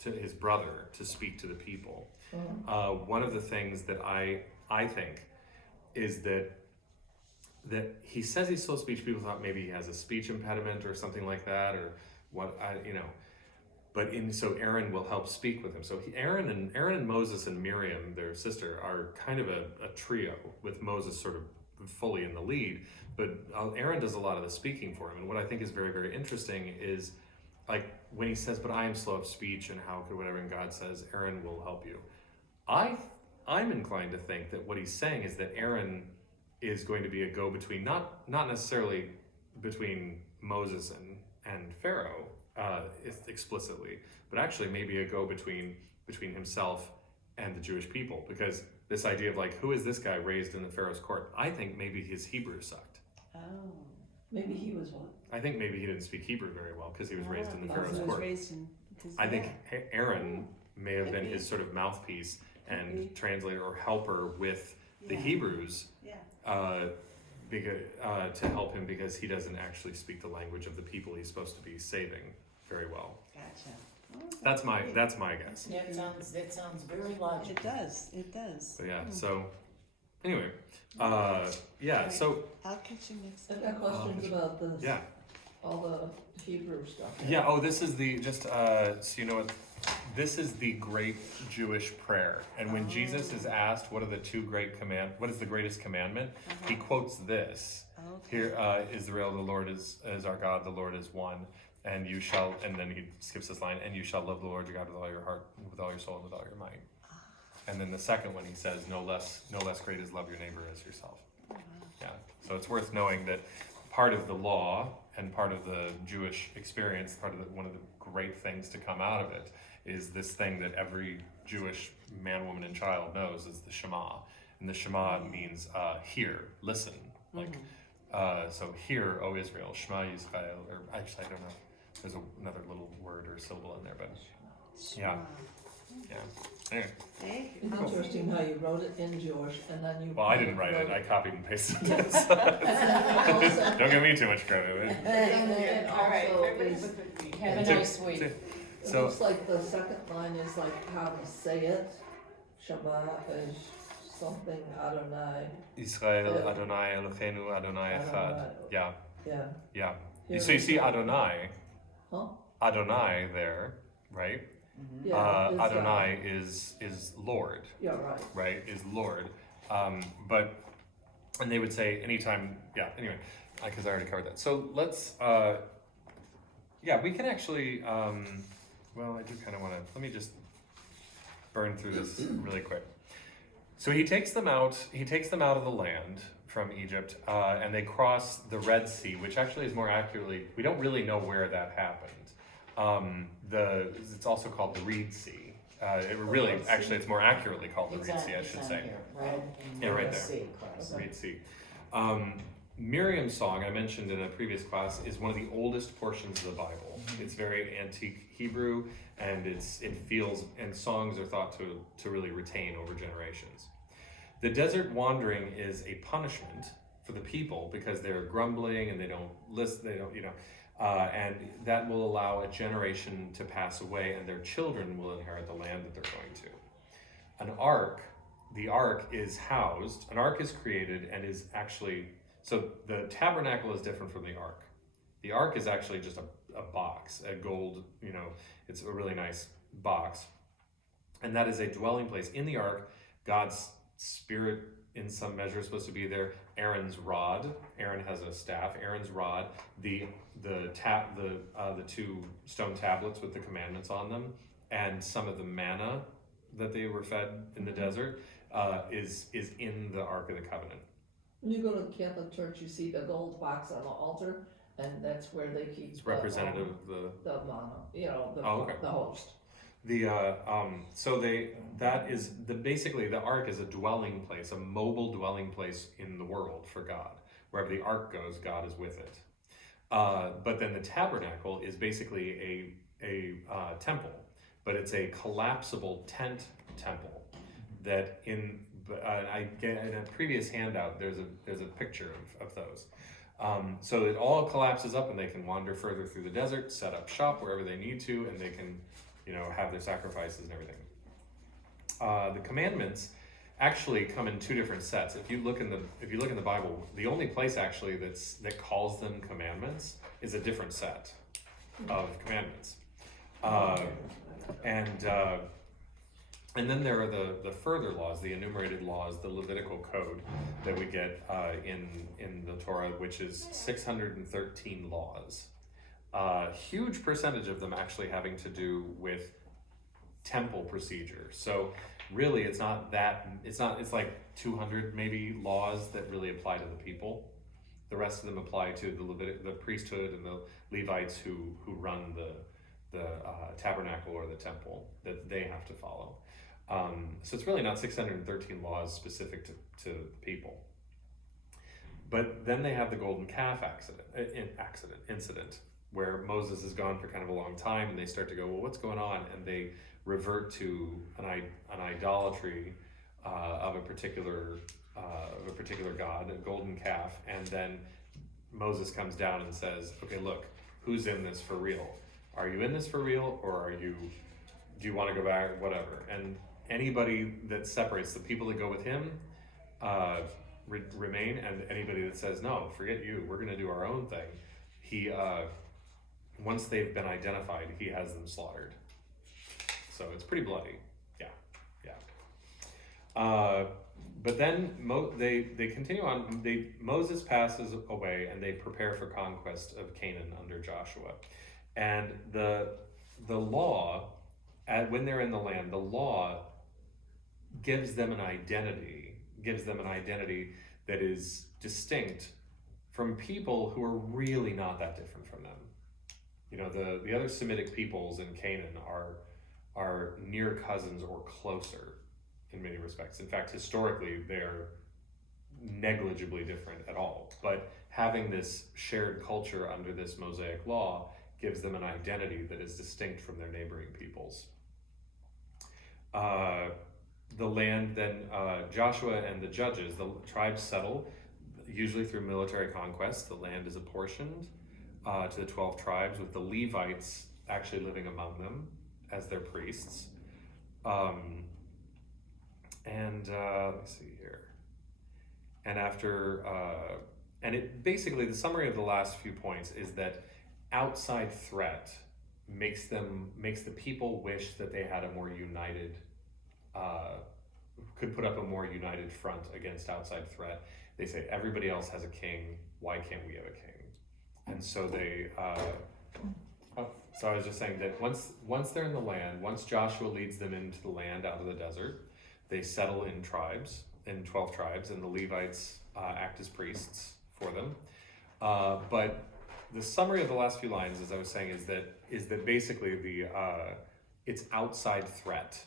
to his brother, to speak to the people. One of the things that I think is that he says he's slow of speech. People thought maybe he has a speech impediment or something like that, or what, But so Aaron will help speak with him. So Aaron and Moses and Miriam, their sister, are kind of a trio, with Moses sort of fully in the lead. But Aaron does a lot of the speaking for him. And what I think is very, very interesting is, like, when he says, "But I am slow of speech, and how could whatever," and God says, "Aaron will help you." I'm inclined to think that what he's saying is that Aaron is going to be a go-between, not necessarily between Moses and Pharaoh explicitly, but actually maybe a go-between between himself and the Jewish people, because this idea of like, who is this guy raised in the Pharaoh's court? I think maybe his Hebrew sucked. Oh. Maybe he was one. I think maybe he didn't speak Hebrew very well because he was raised in the Because Pharaoh's he was court. raised in his I think dad. Aaron may have Could been be. his sort of mouthpiece and be. translator or helper with the Yeah. Hebrews Yeah. to help him, because he doesn't actually speak the language of the people he's supposed to be saving very well. Gotcha. Oh, That's my great. guess. That sounds very logical. It does. It does. So yeah, so Anyway, yeah. So I'll catch you next I've time. got questions about this. yeah. All the Hebrew stuff. Yeah, oh, this is the, just, so you know what, this is the great Jewish prayer. And when Jesus is asked, what is the greatest commandment? He quotes this. Okay. Here, Israel, the Lord is our God, the Lord is one. And you shall, and then he skips this line, and you shall love the Lord your God with all your heart, with all your soul, and with all your might. And then the second one, he says, no less great is love your neighbor as yourself. Yeah, so it's worth knowing that part of the law and part of the Jewish experience, one of the great things to come out of it is this thing that every Jewish man, woman, and child knows is the Shema. And the Shema means hear, listen. Like, so hear, O Israel, Shema Yisrael, or actually, I don't know, there's another little word or syllable in there, but yeah. Yeah. Anyway. Thank It's you. interesting how you wrote it in Jewish and then you. Well, I didn't write it. I copied and pasted it. So Also- don't give me too much credit. And All right, also everybody is- look at me. Have a So- nice week. It So looks like the second line is like how to say it. Shema is something Adonai. Israel Adonai Eloheinu Adonai Echad. Adonai. Yeah, Yeah. yeah. Here So you is see the- Adonai, Huh? Adonai there, right? Yeah. it's, Adonai is Lord, Yeah, right. right? Is Lord. And they would say anytime. Yeah. Anyway, because I already covered that. So let's. Yeah, we can actually. Well, I do kind of want to. Let me just burn through this really quick. So he takes them out. He takes them out of the land from Egypt, and they cross the Red Sea, which actually is more accurately. We don't really know where that happened. It's also called the Reed Sea. It's more accurately called the Reed Sea, I should say. Red and Yeah, right Red there. Sea across. Reed Sea. Miriam's song, I mentioned in a previous class, is one of the oldest portions of the Bible. It's very antique Hebrew, and songs are thought to really retain over generations. The desert wandering is a punishment for the people because they're grumbling and they don't listen, and that will allow a generation to pass away and their children will inherit the land that they're going to. The ark is created and is actually, so the tabernacle is different from the ark. The ark is actually just a box, a gold, it's a really nice box. And that is a dwelling place. In the ark, God's spirit in some measure is supposed to be there. Aaron's rod. Aaron has a staff. Aaron's rod. The two stone tablets with the commandments on them, and some of the manna that they were fed in the desert is in the Ark of the Covenant. When you go to the Catholic Church, you see the gold box on the altar, and that's where they keep. It's representative of the. The manna, Oh, okay. the host. Basically the ark is a dwelling place, a mobile dwelling place in the world for God. Wherever the ark goes, God is with it. But then the tabernacle is basically a temple, but it's a collapsible tent temple that in a previous handout there's a picture of those. So it all collapses up and they can wander further through the desert, set up shop wherever they need to, and they can have their sacrifices and everything. The commandments actually come in two different sets. If you look in the Bible, the only place actually that calls them commandments is a different set of commandments. And then there are the further laws, the enumerated laws, the Levitical code that we get in the Torah, which is 613 laws. A huge percentage of them actually having to do with temple procedure. So really it's like 200 maybe laws that really apply to the people. The rest of them apply to the priesthood and the Levites who run the tabernacle or the temple that they have to follow. So it's really not 613 laws specific to people. But then they have the golden calf incident, where Moses is gone for kind of a long time, and they start to go, well, what's going on? And they revert to an idolatry of a particular god, a golden calf, and then Moses comes down and says, okay, look, who's in this for real? Are you in this for real, or do you want to go back, whatever? And anybody that separates the people that go with him remain, and anybody that says no, forget you, we're going to do our own thing, he once they've been identified, he has them slaughtered. So it's pretty bloody. But then they continue on. Moses passes away, and they prepare for conquest of Canaan under Joshua. And the law, when they're in the land, the law gives them an identity that is distinct from people who are really not that different from them. You know, the other Semitic peoples in Canaan are near cousins or closer in many respects. In fact, historically, they're negligibly different at all. But having this shared culture under this Mosaic law gives them an identity that is distinct from their neighboring peoples. The land then, Joshua and the judges, the tribes settle, usually through military conquest. The land is apportioned to the 12 tribes, with the Levites actually living among them as their priests. Let's see here. And after, and it basically, the summary of the last few points is that outside threat makes the people wish that they had a more united, could put up a more united front against outside threat. They say, everybody else has a king, why can't we have a king? And so so I was just saying that once they're in the land, once Joshua leads them into the land out of the desert, they settle in tribes, in 12 tribes, and the Levites act as priests for them. But the summary of the last few lines, as I was saying, is that basically it's outside threat.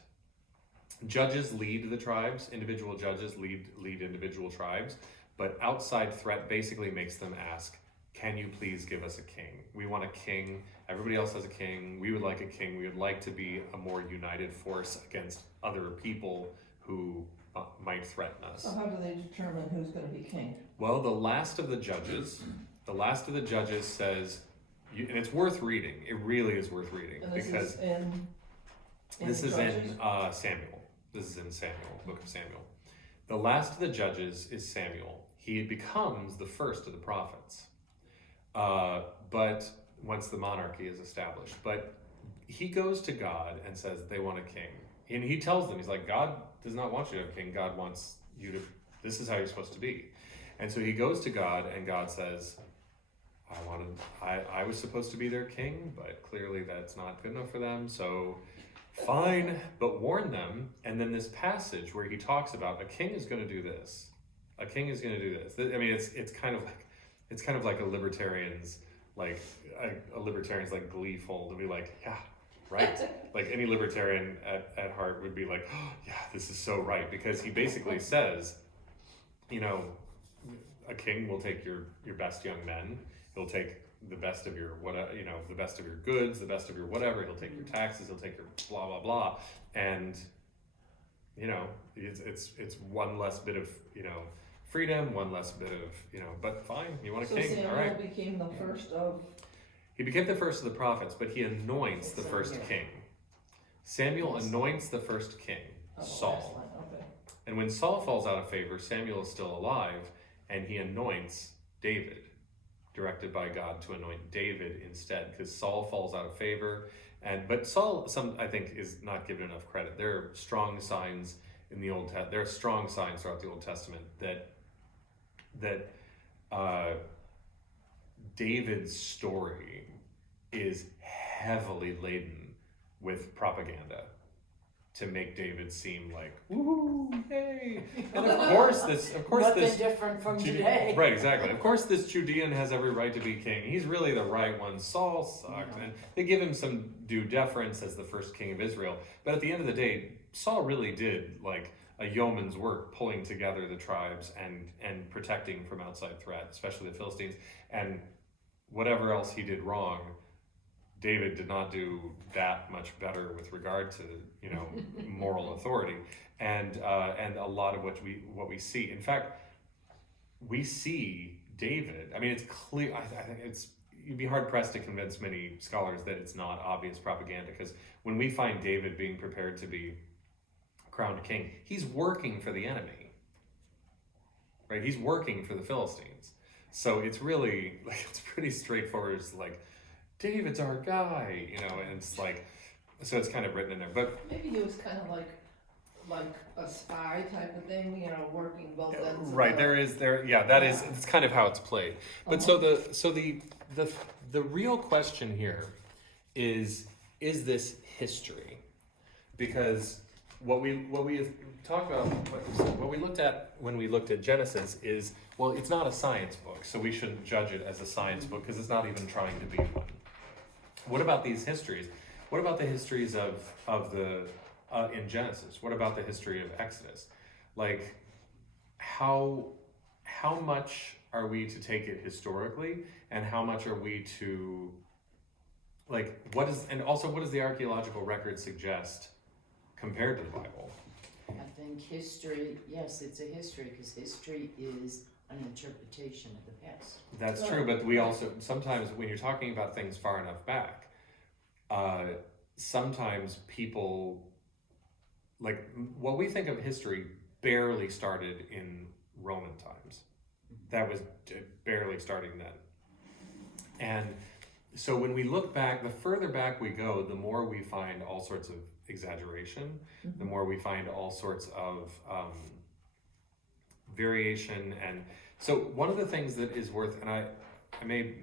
Judges lead the tribes, individual judges lead individual tribes, but outside threat basically makes them ask, can you please give us a king? We want a king. Everybody else has a king. We would like a king. We would like to be a more united force against other people who might threaten us. So how do they determine who's going to be king? Well, the last of the judges says, and it's worth reading. It really is worth reading, And this because is in this is Judges? in Samuel. This is in Samuel, Book of Samuel. The last of the judges is Samuel. He becomes the first of the prophets. But once the monarchy is established, but he goes to God and says they want a king, and he tells them, he's like, God does not want you to have a king. God wants you to. This is how you're supposed to be. And so he goes to God, and God says, I was supposed to be their king, but clearly that's not good enough for them. So fine, but warn them. And then this passage where he talks about a king is going to do this. A king is going to do this. I mean, it's kind of like a libertarian's like gleeful to be like, yeah, right. Like any libertarian at heart would be like, oh, yeah, this is so right, because he basically says, you know, a king will take your best young men. He'll take the best of your the best of your goods, the best of your whatever. He'll take your taxes. He'll take your blah blah blah, and you know, it's one less bit of freedom, one less bit of But fine, you want a king, Samuel all right. became the first of. He became the first of the prophets, but he anoints the first king. Samuel anoints the first king, Saul. Excellent. Okay. And when Saul falls out of favor, Samuel is still alive, and he anoints David, directed by God to anoint David instead, because Saul falls out of favor. But Saul, I think, is not given enough credit. There are strong signs in the there are strong signs throughout the Old Testament that David's story is heavily laden with propaganda to make David seem like, ooh, yay. And of course Nothing this different from Jude- today. Right, exactly. Of course this Judean has every right to be king. He's really the right one. Saul sucked. And they give him some due deference as the first king of Israel. But at the end of the day, Saul really did like a yeoman's work pulling together the tribes and protecting from outside threat, especially the Philistines. And whatever else he did wrong, David did not do that much better with regard to moral authority, and a lot of what we see. In fact, we see David. I mean, it's clear. I think you'd be hard pressed to convince many scholars that it's not obvious propaganda, because when we find David being prepared to be crowned king, he's working for the enemy. right? He's working for the Philistines. So it's really, like, it's pretty straightforward. It's like, David's our guy, you know, and it's like, so it's kind of written in there. But Maybe he was kind of like a spy type of thing, you know, working both ends. of right, the- that is, it's kind of how it's played. But the real question here is this history? Because what we talked about, what we looked at when we looked at Genesis is, well, it's not a science book, so we shouldn't judge it as a science book because it's not even trying to be one. What about these histories? What about the histories of the in Genesis? What about the history of Exodus? Like, how much are we to take it historically, and how much are we to, like, what does the archaeological record suggest compared to the Bible? I think history, yes, it's a history, because history is an interpretation of the past. That's true, but we also, sometimes when you're talking about things far enough back, sometimes people, like, what we think of history barely started in Roman times. That was barely starting then. And so when we look back, the further back we go, the more we find all sorts of exaggeration, the more we find all sorts of variation. And so one of the things that is worth, and I may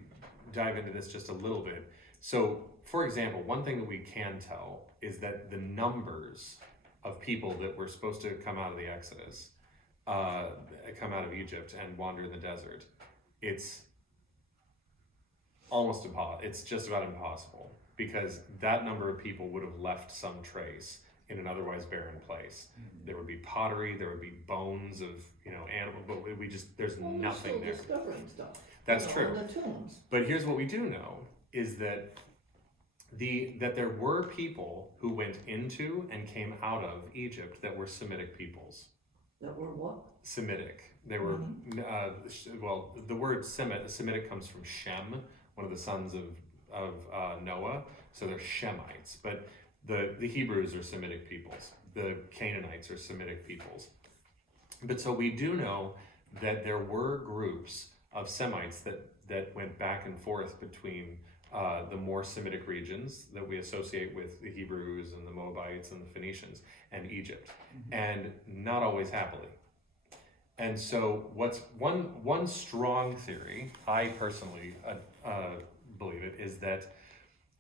dive into this just a little bit. So, for example, one thing that we can tell is that the numbers of people that were supposed to come out of the Exodus, come out of Egypt and wander in the desert, it's almost impossible. It's just about impossible, because that number of people would have left some trace in an otherwise barren place. There would be pottery, there would be bones of, you know, animal, but there's nothing there. We're still discovering stuff. That's you know, true. in the tombs. But here's what we do know is that there were people who went into and came out of Egypt that were Semitic peoples. That were what? Semitic. They were, well, the word Semitic comes from Shem, one of the sons of Noah. So they're Shemites. But the Hebrews are Semitic peoples. The Canaanites are Semitic peoples. But so we do know that there were groups of Semites that went back and forth between the more Semitic regions that we associate with the Hebrews and the Moabites and the Phoenicians and Egypt, and not always happily. And so what's one strong theory, I personally believe it, is that,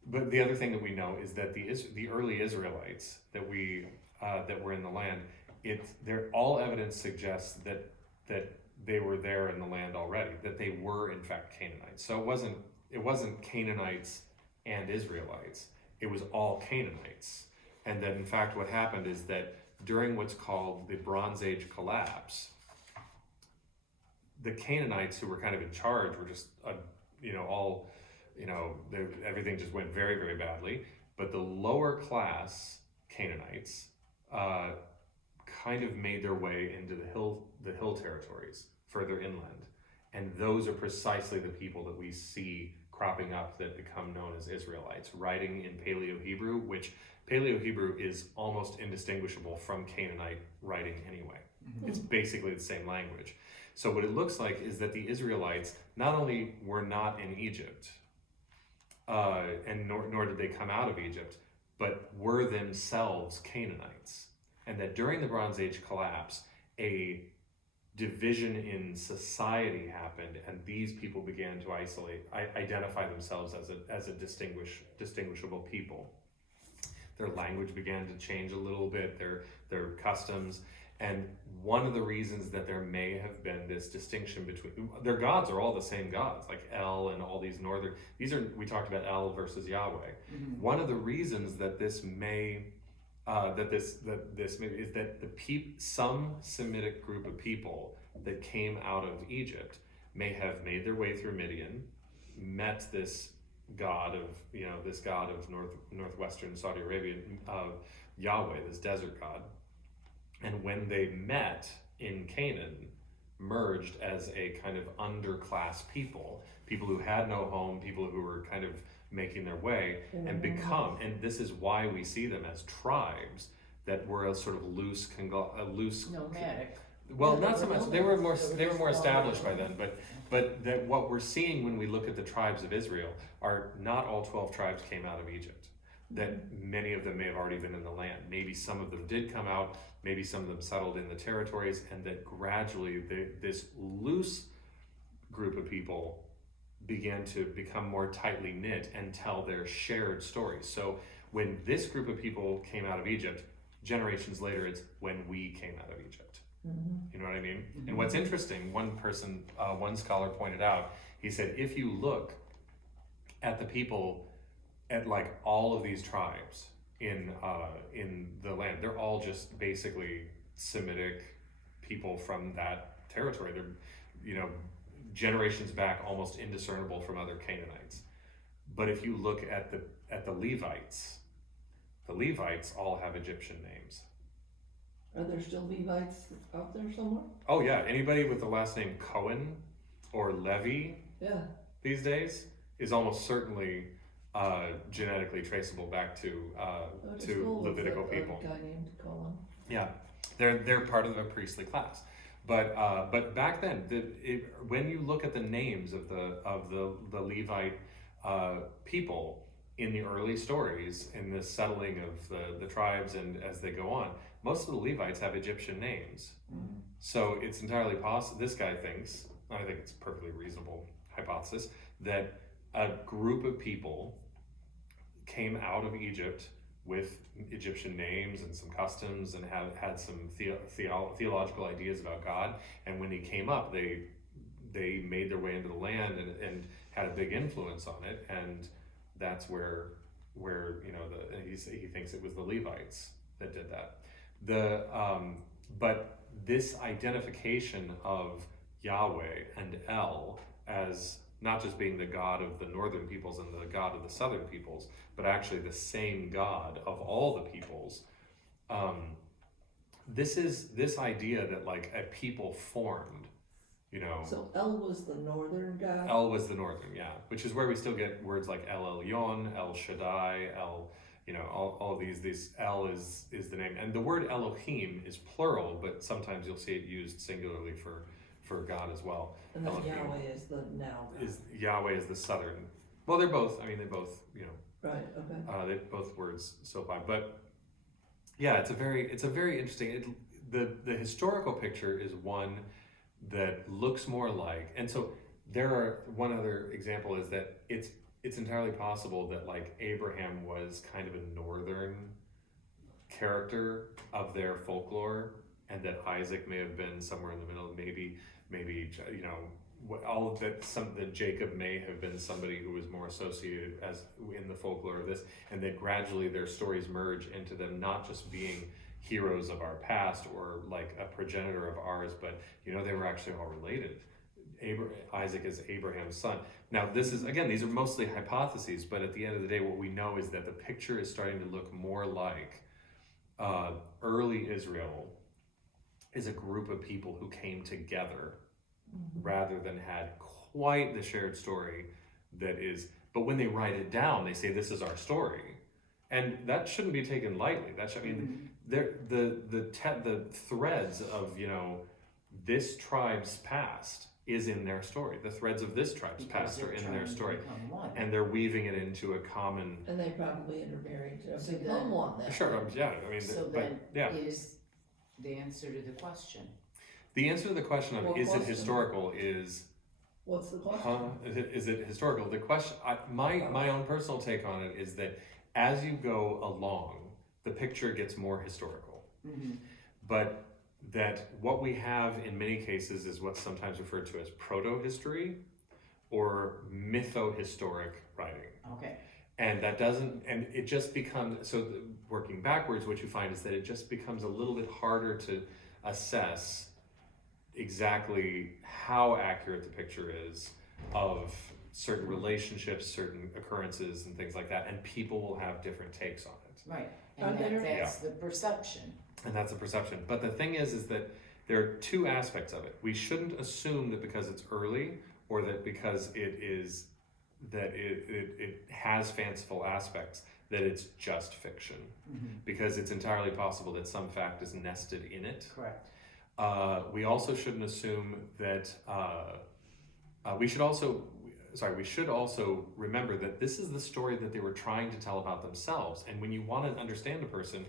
but the other thing that we know is that the early Israelites that were in the land, all evidence suggests that they were there in the land already, that they were in fact Canaanites. So it wasn't Canaanites and Israelites, it was all Canaanites. And that in fact what happened is that during what's called the Bronze Age collapse, the Canaanites who were kind of in charge were just, everything just went very, very badly. But the lower class Canaanites kind of made their way into the hill territories further inland. And those are precisely the people that we see cropping up that become known as Israelites, writing in Paleo-Hebrew, which Paleo-Hebrew is almost indistinguishable from Canaanite writing anyway. It's basically the same language. So what it looks like is that the Israelites not only were not in Egypt, and nor did they come out of Egypt, but were themselves Canaanites. And that during the Bronze Age collapse, a division in society happened, and these people began to identify themselves as a distinguishable people. Their language began to change a little bit, their customs, and one of the reasons that there may have been this distinction between their gods are all the same gods, like El and all these we talked about El versus Yahweh. One of the reasons that this may is that some Semitic group of people that came out of Egypt may have made their way through Midian, met this god of northwestern Saudi Arabia, Yahweh, this desert god, and when they met in Canaan, merged as a kind of underclass people who had no home, people who were kind of making their way, and this is why we see them as tribes that were a sort of loose Nomadic. well, Yeah, not so they were much. nomads. They were more just established by wandering. then. But that what we're seeing when we look at the tribes of Israel are not all 12 tribes came out of Egypt. That many of them may have already been in the land. Maybe some of them did come out. Maybe some of them settled in the territories, and that gradually this loose group of people began to become more tightly knit and tell their shared stories. So when this group of people came out of Egypt, generations later, it's when we came out of Egypt. Mhm. You know what I mean? And what's interesting, one scholar pointed out, he said, if you look at the people, at like all of these tribes in the land, they're all just basically Semitic people from that territory. They're, you know, generations back, almost indiscernible from other Canaanites. But if you look at the Levites all have Egyptian names. Are there still Levites out there somewhere? Oh yeah, anybody with the last name Cohen or Levy Yeah. these days is almost certainly genetically traceable back to Went school with Levitical a people. guy named Colin. Yeah, they're part of a priestly class. But back then, when you look at the names of the Levite people in the early stories, in the settling of the tribes, and as they go on, most of the Levites have Egyptian names. So it's entirely possible. This guy thinks, I think it's a perfectly reasonable hypothesis, that a group of people came out of Egypt with Egyptian names and some customs and had some theological ideas about God. And when he came up, they made their way into the land and had a big influence on it. And that's where you know he thinks it was the Levites that did that. But this identification of Yahweh and El as not just being the God of the northern peoples and the God of the southern peoples, but actually the same God of all the peoples. This idea that like a people formed, you know. So El was the northern god. El was the northern, yeah, which is where we still get words like El Elyon, El Shaddai, El, you know, all these. El is the name, and the word Elohim is plural, but sometimes you'll see it used singularly for God as well. And then Elohim Yahweh is the now god. Yahweh is the southern. Well, they're both. I mean, they both. You know, Right, okay. they both words so far, but yeah, it's a very interesting. The historical picture is one that looks more like, and so there are one other example is that it's entirely possible that like Abraham was kind of a northern character of their folklore, and that Isaac may have been somewhere in the middle. Maybe you know. All of that Jacob may have been somebody who was more associated as in the folklore of this, and that gradually their stories merge into them not just being heroes of our past or like a progenitor of ours, but you know they were actually all related. Isaac is Abraham's son. Now this is again, these are mostly hypotheses, but at the end of the day, what we know is that the picture is starting to look more like early Israel is a group of people who came together rather than had quite the shared story that is, but when they write it down, they say this is our story, and that shouldn't be taken lightly. I mean, the threads of you know this tribe's past is in their story. The threads of this tribe's past are in their story, and they're weaving it into a common. And they probably intermarried to So become then- one then. Sure, yeah. I mean, So but then yeah. is the answer to the question. The answer to the question of What is it question? historical is. What's the question? Is it historical? The question, my own personal take on it is that as you go along, the picture gets more historical. But that what we have in many cases is what's sometimes referred to as proto-history or mytho-historic writing. Okay. And that doesn't, and it just becomes, so working backwards, what you find is that it just becomes a little bit harder to assess exactly how accurate the picture is of certain relationships, certain occurrences, and things like that. And people will have different takes on it. Right. Are And there- that's the perception. And that's a perception. But the thing is that there are two aspects of it. We shouldn't assume that because it's early or that because it has fanciful aspects, that it's just fiction. Because it's entirely possible that some fact is nested in it. Correct. We also shouldn't assume that we should also remember that this is the story that they were trying to tell about themselves. And when you want to understand a person,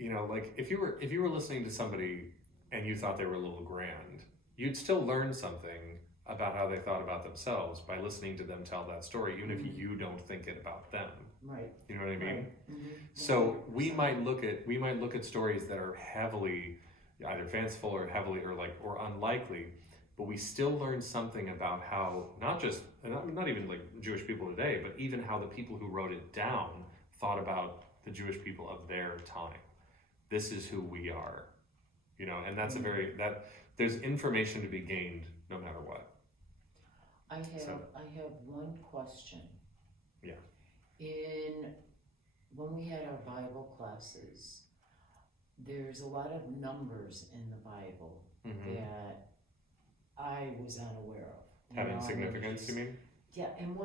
like if you were listening to somebody and you thought they were a little grand, you'd still learn something about how they thought about themselves by listening to them tell that story, even if you don't think it about them. Right. You know what I mean? Right. Mm-hmm. So we might look at stories that are heavily either fanciful or or unlikely, but we still learn something about how not even like Jewish people today, but even how the people who wrote it down thought about the Jewish people of their time. This is who we are, and that's there's information to be gained no matter what. I have one question. Yeah. When we had our Bible classes, there's a lot of numbers in the Bible that I was unaware of. Having significance, you mean? Yeah, and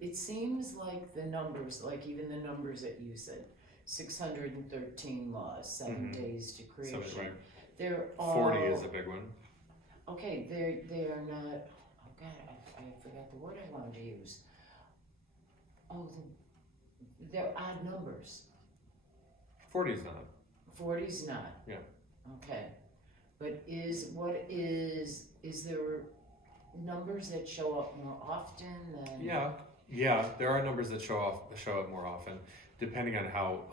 it seems like the numbers, like even the numbers that you said, 613 laws, 7 days to creation. Right. They're all 40 is a big one. Okay, they are not. Oh God, I forgot the word I wanted to use. Oh, they're odd numbers. 40 is not. 40's not. Yeah. Okay, but is there numbers that show up more often than? Yeah, there are numbers that show up more often, depending on how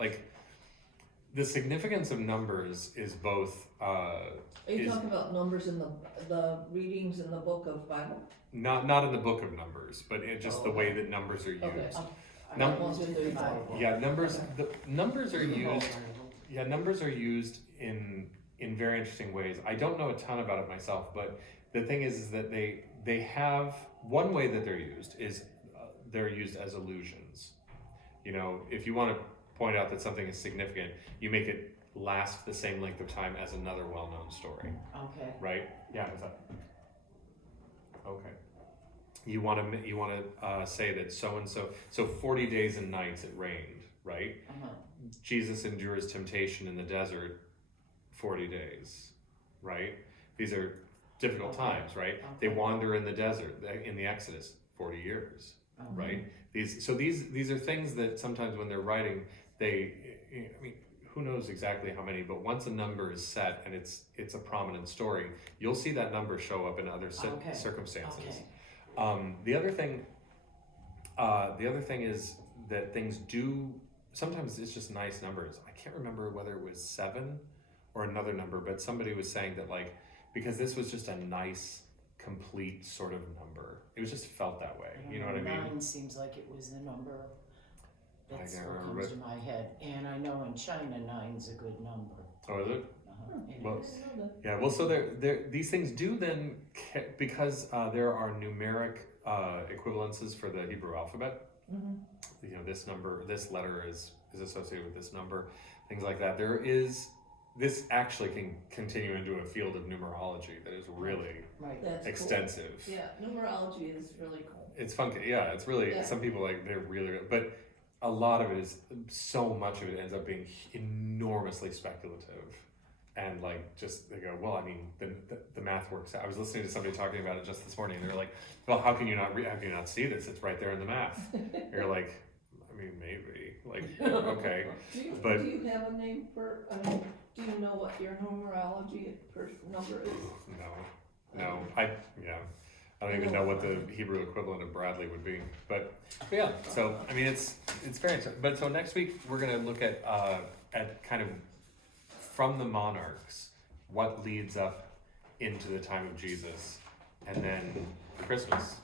the significance of numbers is both. Are you talking about numbers in the readings in the book of Bible? Not in the book of Numbers, but just the way that numbers are used. Okay. Numbers are used. Yeah, numbers are used in very interesting ways. I don't know a ton about it myself, but the thing is that they have one way that they're used as illusions. If you want to point out that something is significant, you make it last the same length of time as another well-known story. Okay. Right? Yeah. What's that? Okay. You want to say that so and so 40 days and nights it rained, right? Jesus endures temptation in the desert 40 days, right? These are difficult times, right? Okay. They wander in the desert in the Exodus 40 years, right? These are things that sometimes when they're writing, who knows exactly how many, but once a number is set and it's a prominent story, you'll see that number show up in other circumstances. Okay. The other thing is that things do. Sometimes it's just nice numbers. I can't remember whether it was 7 or another number, but somebody was saying that because this was just a nice, complete sort of number. It was just felt that way. You know what I mean? 9 seems like it was the number. That's can't what remember, comes to my head. And I know in China 9's a good number. Oh, is it? It Well, is. yeah. Well, so these things do then because there are numeric equivalences for the Hebrew alphabet. This letter is associated with this number, things like that. This actually can continue into a field of numerology that is really That's extensive. cool. Yeah, numerology is really cool. It's funky. Yeah, it's really, Yeah. some people they're really, but a lot of it is, so much of it ends up being enormously speculative. And just they go, well, I mean, the math works out. I was listening to somebody talking about it just this morning, and they're like, well, how can you not see this? It's right there in the math. You're like, I mean, maybe, okay. Do But- you have a name for? Do you know what your numerology number is? No, I don't even know what the Hebrew equivalent of Bradley would be. But yeah, so I mean, it's very interesting. But so next week we're gonna look at kind of from the monarchs what leads up into the time of Jesus, and then for Christmas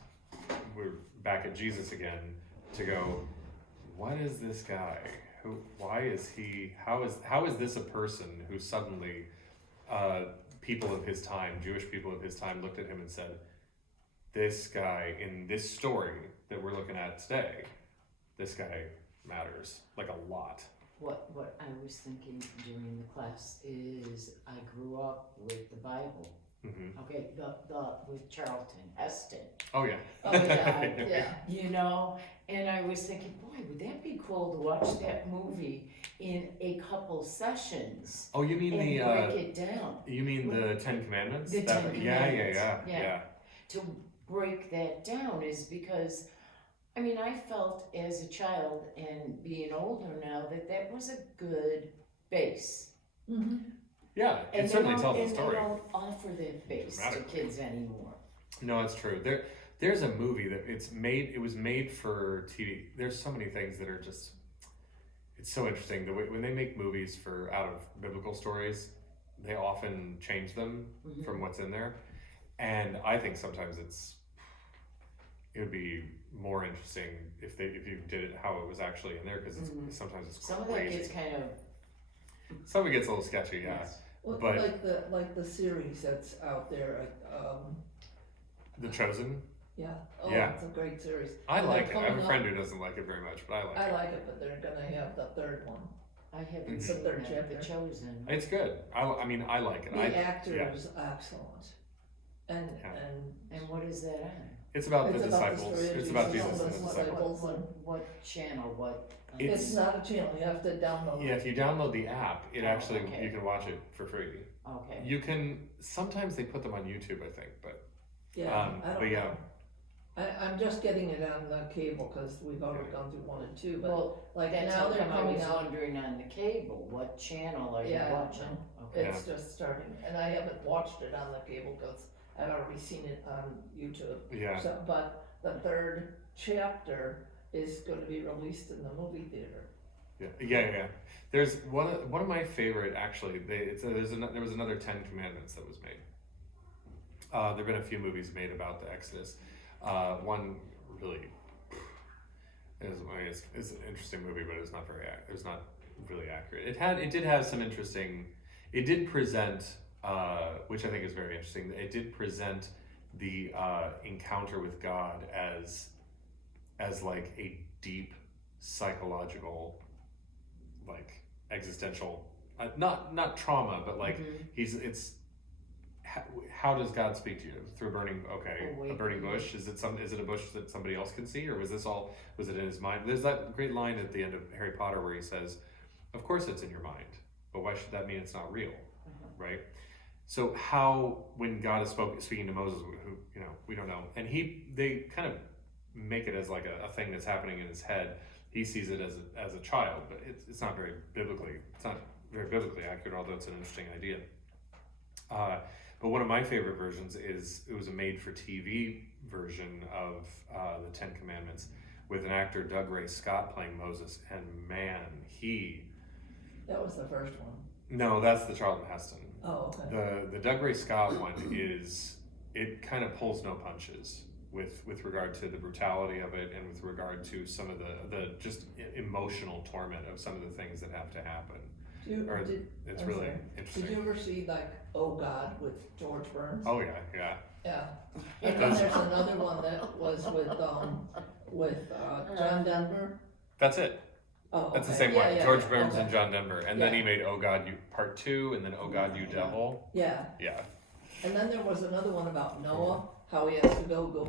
we're back at Jesus again to go, what is this guy? Why is he? How is this a person who suddenly people of his time, Jewish people of his time, looked at him and said, this guy in this story that we're looking at today, this guy matters a lot. What I was thinking during the class is I grew up with the Bible Hmm. Okay, the with Charlton Heston. Oh yeah. Oh, yeah, yeah. You know, and I was thinking, boy, would that be cool to watch that movie in a couple sessions Oh, you mean and the break it down. you mean the Ten Commandments? The Ten Yeah, Commandments, yeah. yeah. To break that down is because, I mean, I felt as a child and being older now that was a good base. Mm-hmm. Yeah, it And certainly tells the and story. they don't offer that base to Dramatically. kids anymore. No, it's true. There's a movie that it was made for TV. There's so many things that are just, it's so interesting. The way when they make movies for out of biblical stories, they often change them Mhm. from what's in there. And I think sometimes it would be more interesting if you did it how it was actually in there, because Mhm. sometimes it's Some of that crazy. gets kind of, Some of it gets a little sketchy, yeah. yes. Well, But- like the series that's out there, The Chosen, yeah, oh, Yeah. it's a great series. I And they're like it. I have coming a friend up- who doesn't like it very much, but I like I it. like it, but they're gonna have the third one. I haven't Mhm. seen The third that, chapter. The Chosen. It's good. I mean, I like it. The I, actor yeah. is excellent, and Yeah. And what is that on? It's about It's the about the disciples. story of It's about Jesus Jesus and and the the disciples. disciples. What channel, what? it's not a channel. You have to download Yeah, it. if you download the app, it Oh, actually okay. you can watch it for free. Okay. You can sometimes they put them on YouTube, I think, but Yeah, I don't but yeah. know. I'm just getting it on the cable because we've already gone through 1 and 2, but Well, like that's now how they're come I coming was out. wondering on the cable, what channel are you Yeah, I don't watching? know. Okay. It's just starting, and I haven't watched it on the cable because I've already seen it on YouTube. Yeah. So, but the third chapter is going to be released in the movie theater. Yeah. There's one of my favorite actually. There was another Ten Commandments that was made. There've been a few movies made about the Exodus. One really is an interesting movie, but it's not it's not really accurate. It did have some interesting. It did present, which I think is very interesting. It did present the encounter with God as like a deep psychological, like existential, not trauma, but like Mhm. how does God speak to you through a burning Awakening. bush? Is it a bush that somebody else can see, or was it in his mind? There's that great line at the end of Harry Potter where he says, "Of course it's in your mind, but why should that mean it's not real?" Right? So how when God is speaking to Moses, who we don't know, and they kind of make it as like a thing that's happening in his head. He sees it as a child, but it's not very biblically accurate, although it's an interesting idea. But one of my favorite versions is it was a made-for-TV version of the Ten Commandments with an actor, Doug Ray Scott, playing Moses, and man, That was the first one. no, that's the Charlton Heston. Oh, okay. The Doug Ray Scott one it kind of pulls no punches with regard to the brutality of it and with regard to some of the just emotional torment of some of the things that have to happen. It's I'm really sorry. interesting. Did you ever see like Oh God with George Burns? Oh yeah. Yeah. And then there's another one that was with John Denver. That's it. Oh, That's the okay. same Yeah, one. yeah, George yeah, Burns okay. and John Denver, and then Yeah. he made Oh God You Part 2, and then Oh God You Devil. Yeah, Yeah. and then there was another one about Noah, how he has to go